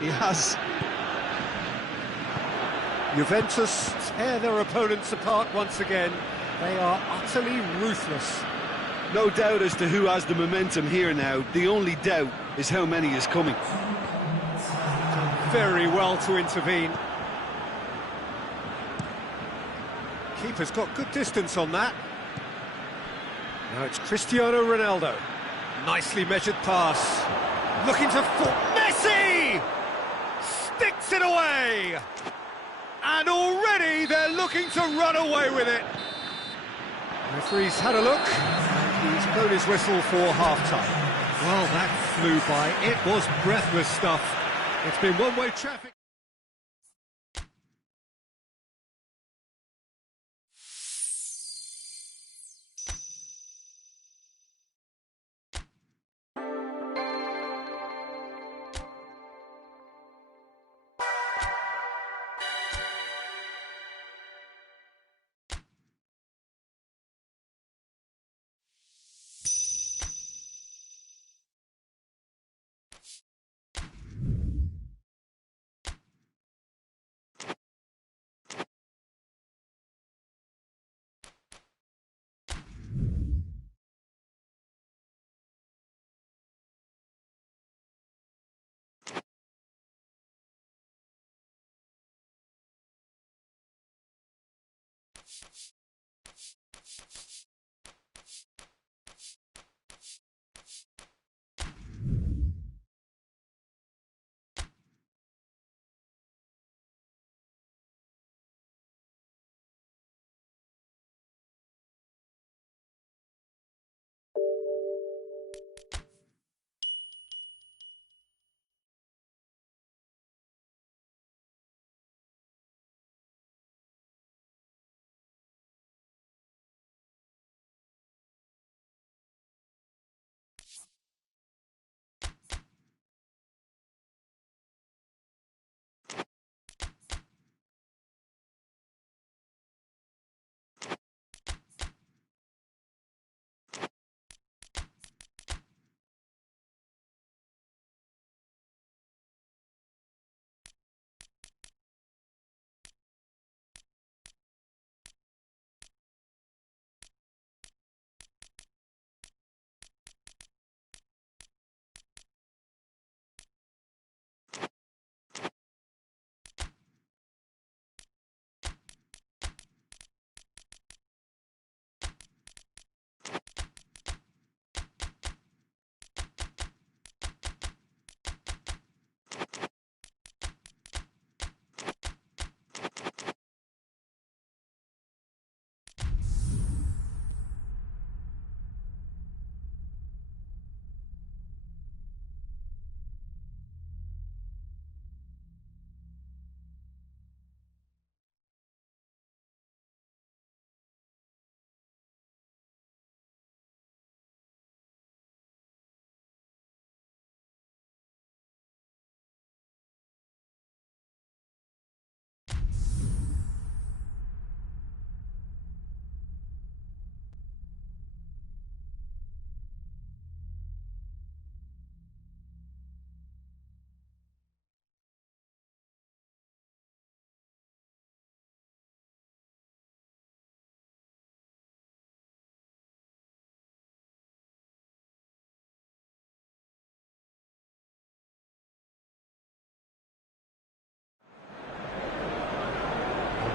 he has. Juventus tear their opponents apart once again. They are utterly ruthless. No doubt as to who has the momentum here now. The only doubt is how many is coming. Done very well to intervene. Keeper's got good distance on that. Now it's Cristiano Ronaldo. Nicely measured pass. Looking to Messi! Sticks it away! And already they're looking to run away with it. The referee's had a look, and he's blown his whistle for half-time. Well, that flew by. It was breathless stuff. It's been one-way traffic.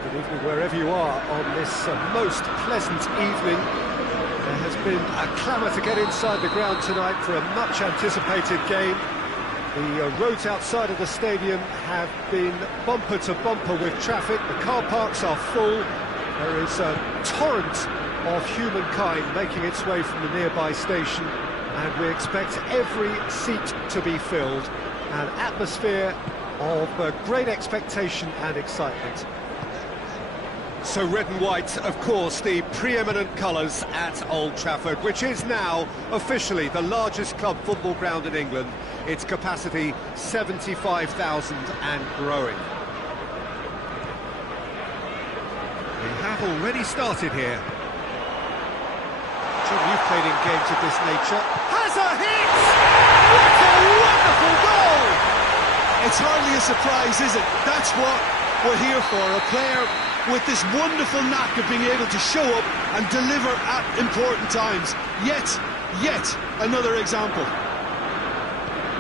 Good evening wherever you are on this most pleasant evening. There has been a clamour to get inside the ground tonight for a much anticipated game. The roads outside of the stadium have been bumper to bumper with traffic. The car parks are full. There is a torrent of humankind making its way from the nearby station, and we expect every seat to be filled. An atmosphere of great expectation and excitement. So red and white, of course, the preeminent colours at Old Trafford, which is now officially the largest club football ground in England. Its capacity 75,000 and growing. We have already started here. John, you've played in games of this nature. Has a hit! What a wonderful goal! It's hardly a surprise, is it? That's what we're here for, a player with this wonderful knack of being able to show up and deliver at important times. Yet another example.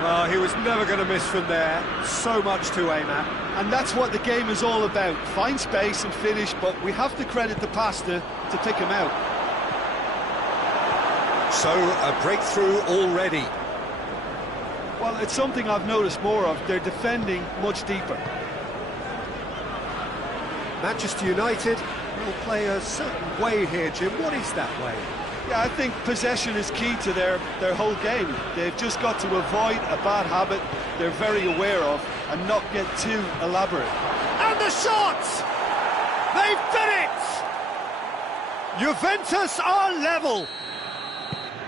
Well, he was never going to miss from there. So much to aim at. And that's what the game is all about. Find space and finish, but we have to credit the passer to pick him out. So, a breakthrough already. Well, it's something I've noticed more of. They're defending much deeper. Manchester United will play a certain way here, Jim. What is that way? Yeah, I think possession is key to their whole game. They've just got to avoid a bad habit they're very aware of and not get too elaborate. And the shot! They've done it! Juventus are level!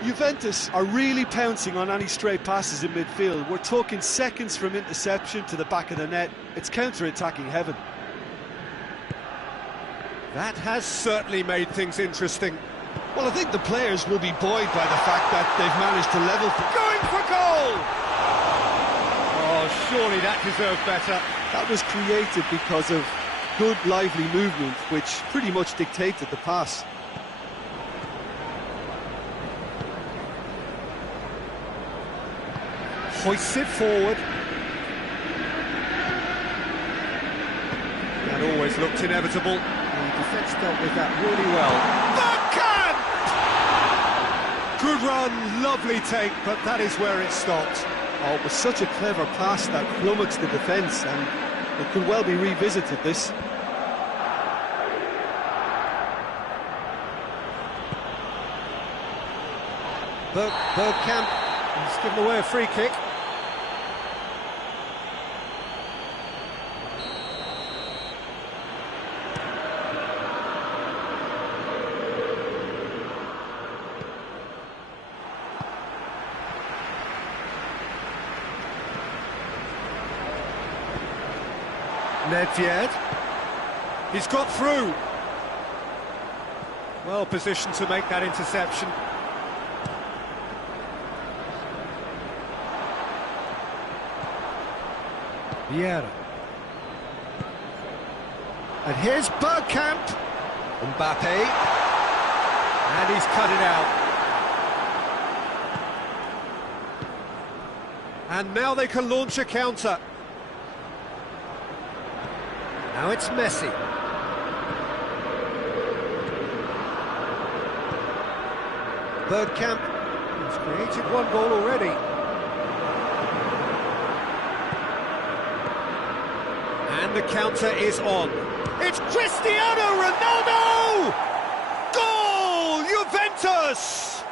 Juventus are really pouncing on any stray passes in midfield. We're talking seconds from interception to the back of the net. It's counter-attacking heaven. That has certainly made things interesting. Well, I think the players will be buoyed by the fact that they've managed to level. Going for goal! Oh, surely that deserved better. That was created because of good, lively movement, which pretty much dictated the pass. Hoists it forward. That always looked inevitable. The defence dealt with that really well. Backhand! Good run, lovely take, but that is where it stopped. Oh, it was such a clever pass that flummoxed the defence, and it could well be revisited, this. Bergkamp, he's given away a free kick. Nedved, he's got through. Well positioned to make that interception. Vieira. And here's Bergkamp. Mbappe. And he's cut it out. And now they can launch a counter. Now it's Messi. Bergkamp has created one goal already. And the counter is on. It's Cristiano Ronaldo! Goal! Juventus!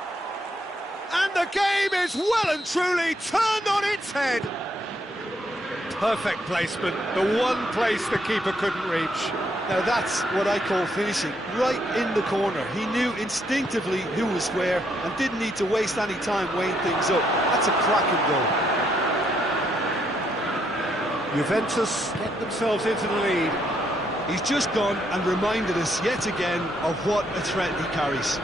And the game is well and truly turned on its head. Perfect placement, the one place the keeper couldn't reach. Now that's what I call finishing, right in the corner. He knew instinctively who was where and didn't need to waste any time weighing things up. That's a cracking goal. Juventus get themselves into the lead. He's just gone and reminded us yet again of what a threat he carries.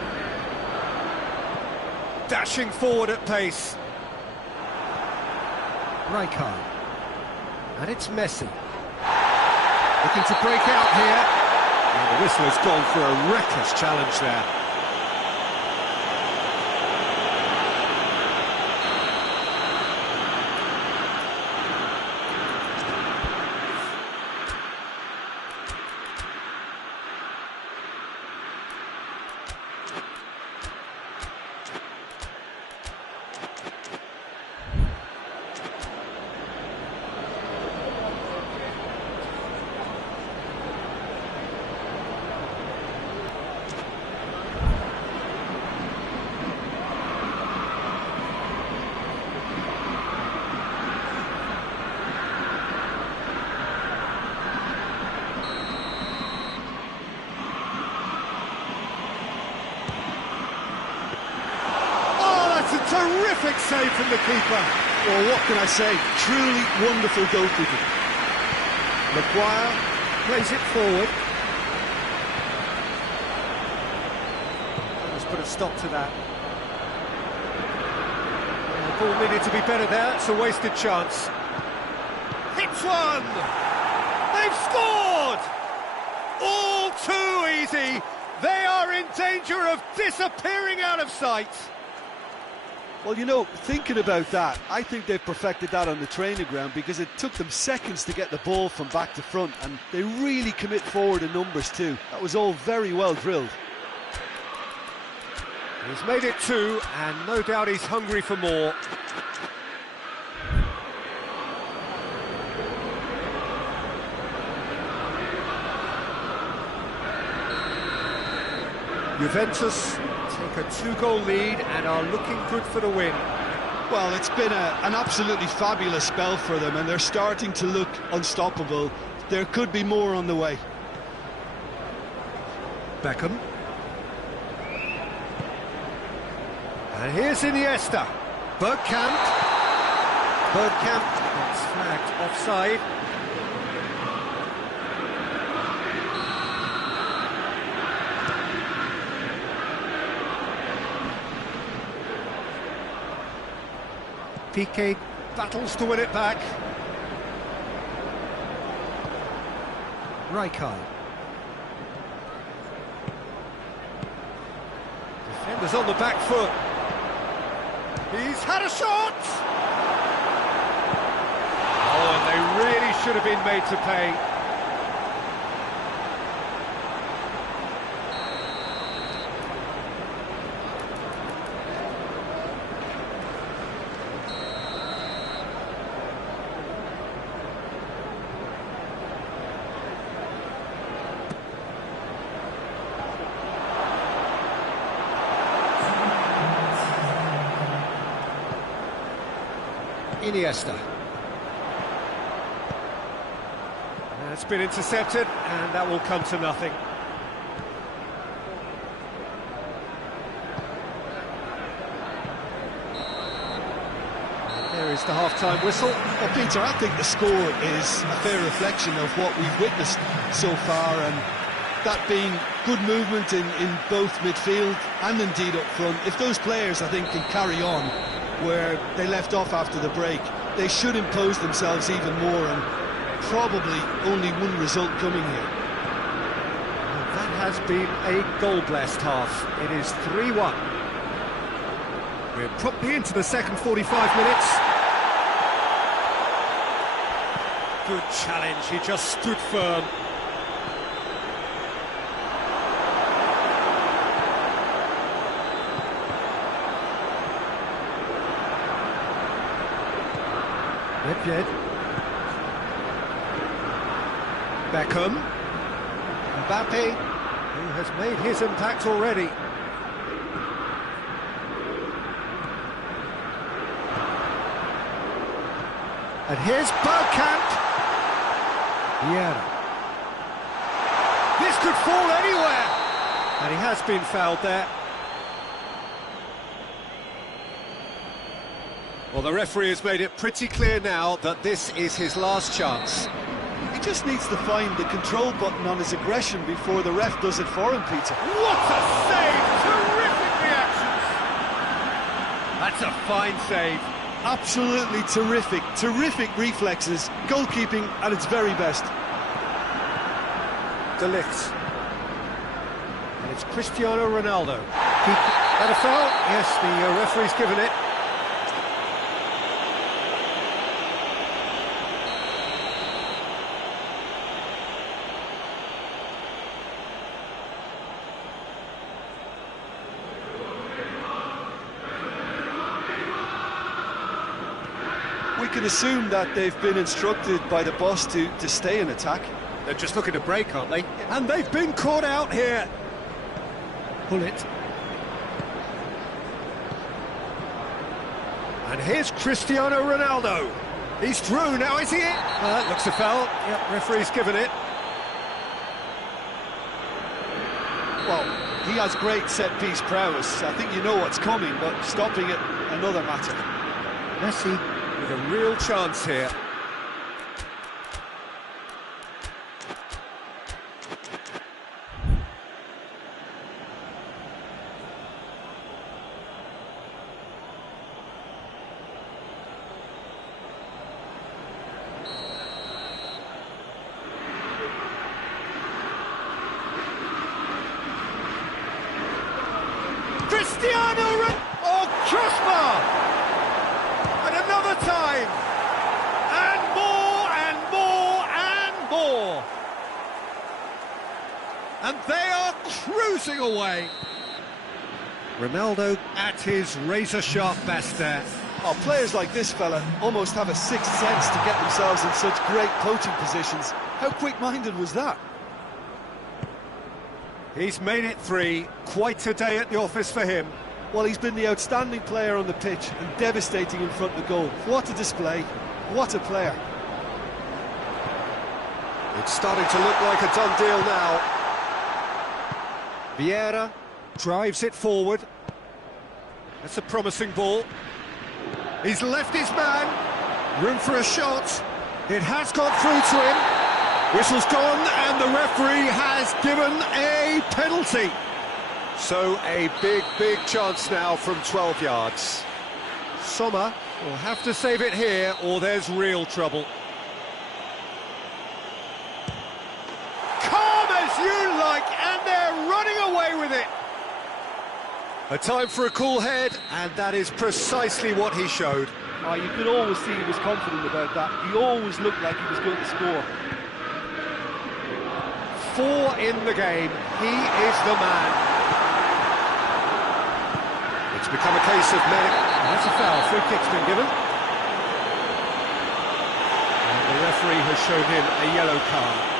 Dashing forward at pace. Rijkaard. And it's Messi. Looking to break out here. And the whistle has gone for a reckless challenge there. Terrific save from the keeper. Well, what can I say? Truly wonderful goalkeeping. Maguire plays it forward. Let's put a stop to that. The ball needed to be better there. It's a wasted chance. Hits one! They've scored! too easy. They are in danger of disappearing out of sight. Well, you know, thinking about that, I think they've perfected that on the training ground, because it took them seconds to get the ball from back to front, and they really commit forward in numbers too. That was all very well drilled. He's made it 2, and no doubt he's hungry for more. Juventus take a 2-goal lead and are looking good for the win. Well, it's been an absolutely fabulous spell for them, and they're starting to look unstoppable. There could be more on the way. Beckham. And here's Iniesta. Bergkamp. Bergkamp gets flagged offside. Piqué battles to win it back. Rijkaard. Defenders on the back foot. He's had a shot! Oh, and they really should have been made to pay. Iniesta. It's been intercepted, and that will come to nothing. There is the half-time whistle. Well, Peter, I think the score is a fair reflection of what we've witnessed so far, and that being good movement in both midfield and indeed up front. If those players, I think, can carry on where they left off after the break, they should impose themselves even more, and probably only one result coming here. That has been a goal-blessed half. It is 3-1. We're promptly into the second 45 minutes. Good challenge, he just stood firm. Nedved. Beckham. Mbappe, who has made his impact already. And here's Bergkamp. Vieira. This could fall anywhere. And he has been fouled there. Well, the referee has made it pretty clear now that this is his last chance. He just needs to find the control button on his aggression before the ref does it for him, Peter. What a save! Terrific reactions! That's a fine save. Absolutely terrific, terrific reflexes, goalkeeping at its very best. De Ligt. And it's Cristiano Ronaldo. That a foul? Yes, the referee's given it. We can assume that they've been instructed by the boss to stay in attack. They're just looking to break, aren't they? And they've been caught out here. Pull it. And here's Cristiano Ronaldo. He's through now, is he? That looks a foul. Yep, referee's given it. Well, he has great set-piece prowess. I think you know what's coming, but stopping it, another matter. Messi with a real chance here. Cristiano Ronaldo! Oh, crossbar! And another time! And more, and more, and more! And they are cruising away. Ronaldo at his razor-sharp best there. Oh, players like this fella almost have a sixth sense to get themselves in such great poaching positions. How quick-minded was that? He's made it 3. Quite a day at the office for him. Well, he's been the outstanding player on the pitch and devastating in front of the goal. What a display. What a player. It's starting to look like a done deal now. Vieira drives it forward. That's a promising ball. He's left his man. Room for a shot. It has gone through to him. Whistle's gone and the referee has given a penalty. So a big chance now from 12 yards. Sommer will have to save it here or there's real trouble. Calm as you like, and they're running away with it. A time for a cool head, and that is precisely what he showed. Oh, you could always see he was confident about that. He always looked like he was going to score. 4 in the game. He is the man. It's become a case of men. That's a foul. Free kick's been given. And the referee has shown him a yellow card.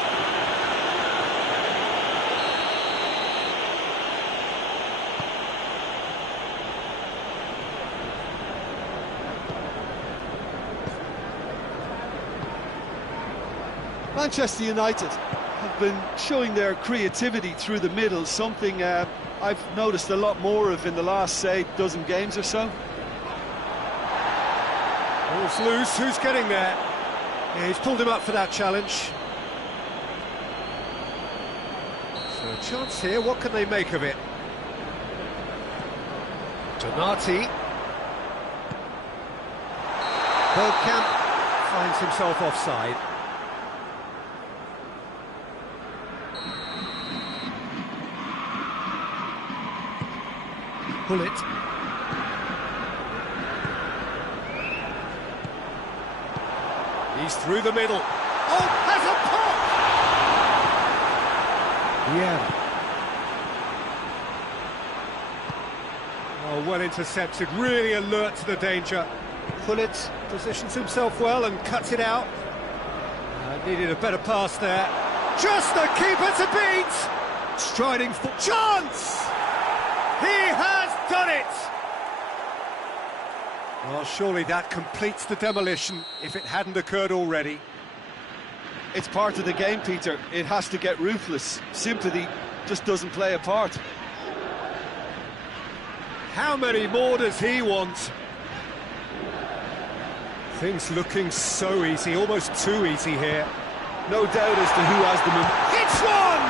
Manchester United have been showing their creativity through the middle, something I've noticed a lot more of in the last, say, dozen games or so. Ball's loose, who's getting there? Yeah, he's pulled him up for that challenge. So a chance here, what can they make of it? Donati. Bergkamp finds himself offside. Pull it. He's through the middle. Oh, has a pop! Yeah. Oh, well intercepted, really alert to the danger. Pullet positions himself well and cuts it out. Needed a better pass there. Just the keeper to beat! Striding for chance! He has done it! Well, surely that completes the demolition, if it hadn't occurred already. It's part of the game, Peter. It has to get ruthless. Sympathy just doesn't play a part. How many more does he want? Things looking so easy, almost too easy here. No doubt as to who has the momentum. It's one!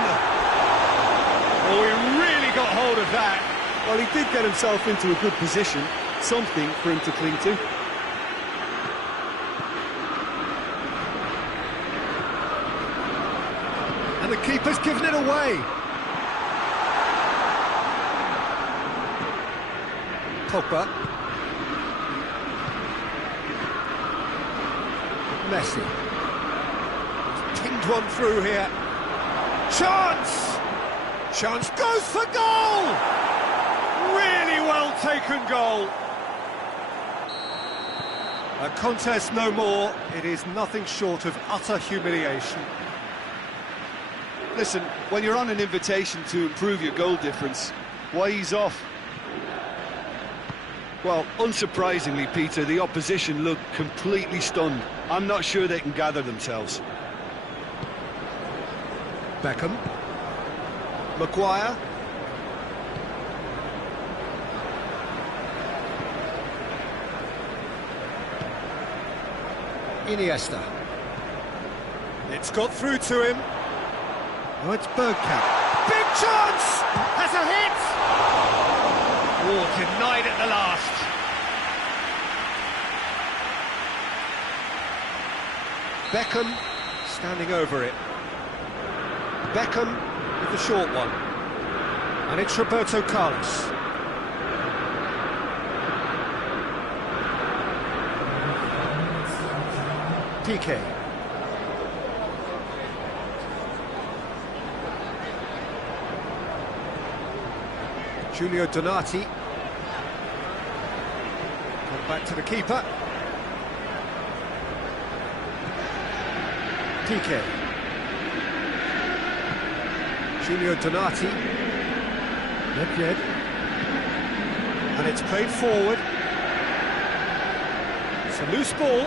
Oh, he really got hold of that. Well, he did get himself into a good position, something for him to cling to. And the keeper's given it away. Pogba. Messi. He's pinged one through here. Chance! Chance goes for goal! Really well taken goal. A contest no more. It is nothing short of utter humiliation. Listen, when you're on an invitation to improve your goal difference, why ease off? Well, unsurprisingly, Peter, the opposition look completely stunned. I'm not sure they can gather themselves. Beckham. Maguire. Iniesta. It's got through to him. Oh, it's Bergkamp. Big chance! Has a hit! Oh, denied at the last. Beckham standing over it. Beckham with the short one. And it's Roberto Carlos. PK. Giulio Donati. Come back to the keeper. PK. Giulio Donati. Nedved. And it's played forward. It's a loose ball.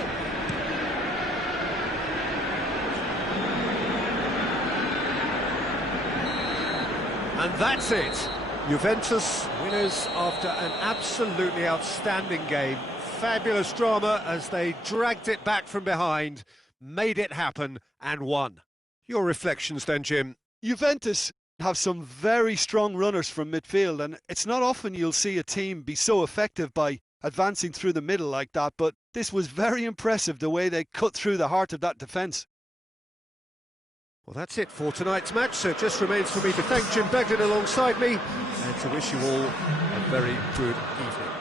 And that's it. Juventus winners after an absolutely outstanding game. Fabulous drama as they dragged it back from behind, made it happen and won. Your reflections then, Jim? Juventus have some very strong runners from midfield, and it's not often you'll see a team be so effective by advancing through the middle like that, but this was very impressive the way they cut through the heart of that defence. Well, that's it for tonight's match, so it just remains for me to thank Jim Begden alongside me and to wish you all a very good evening.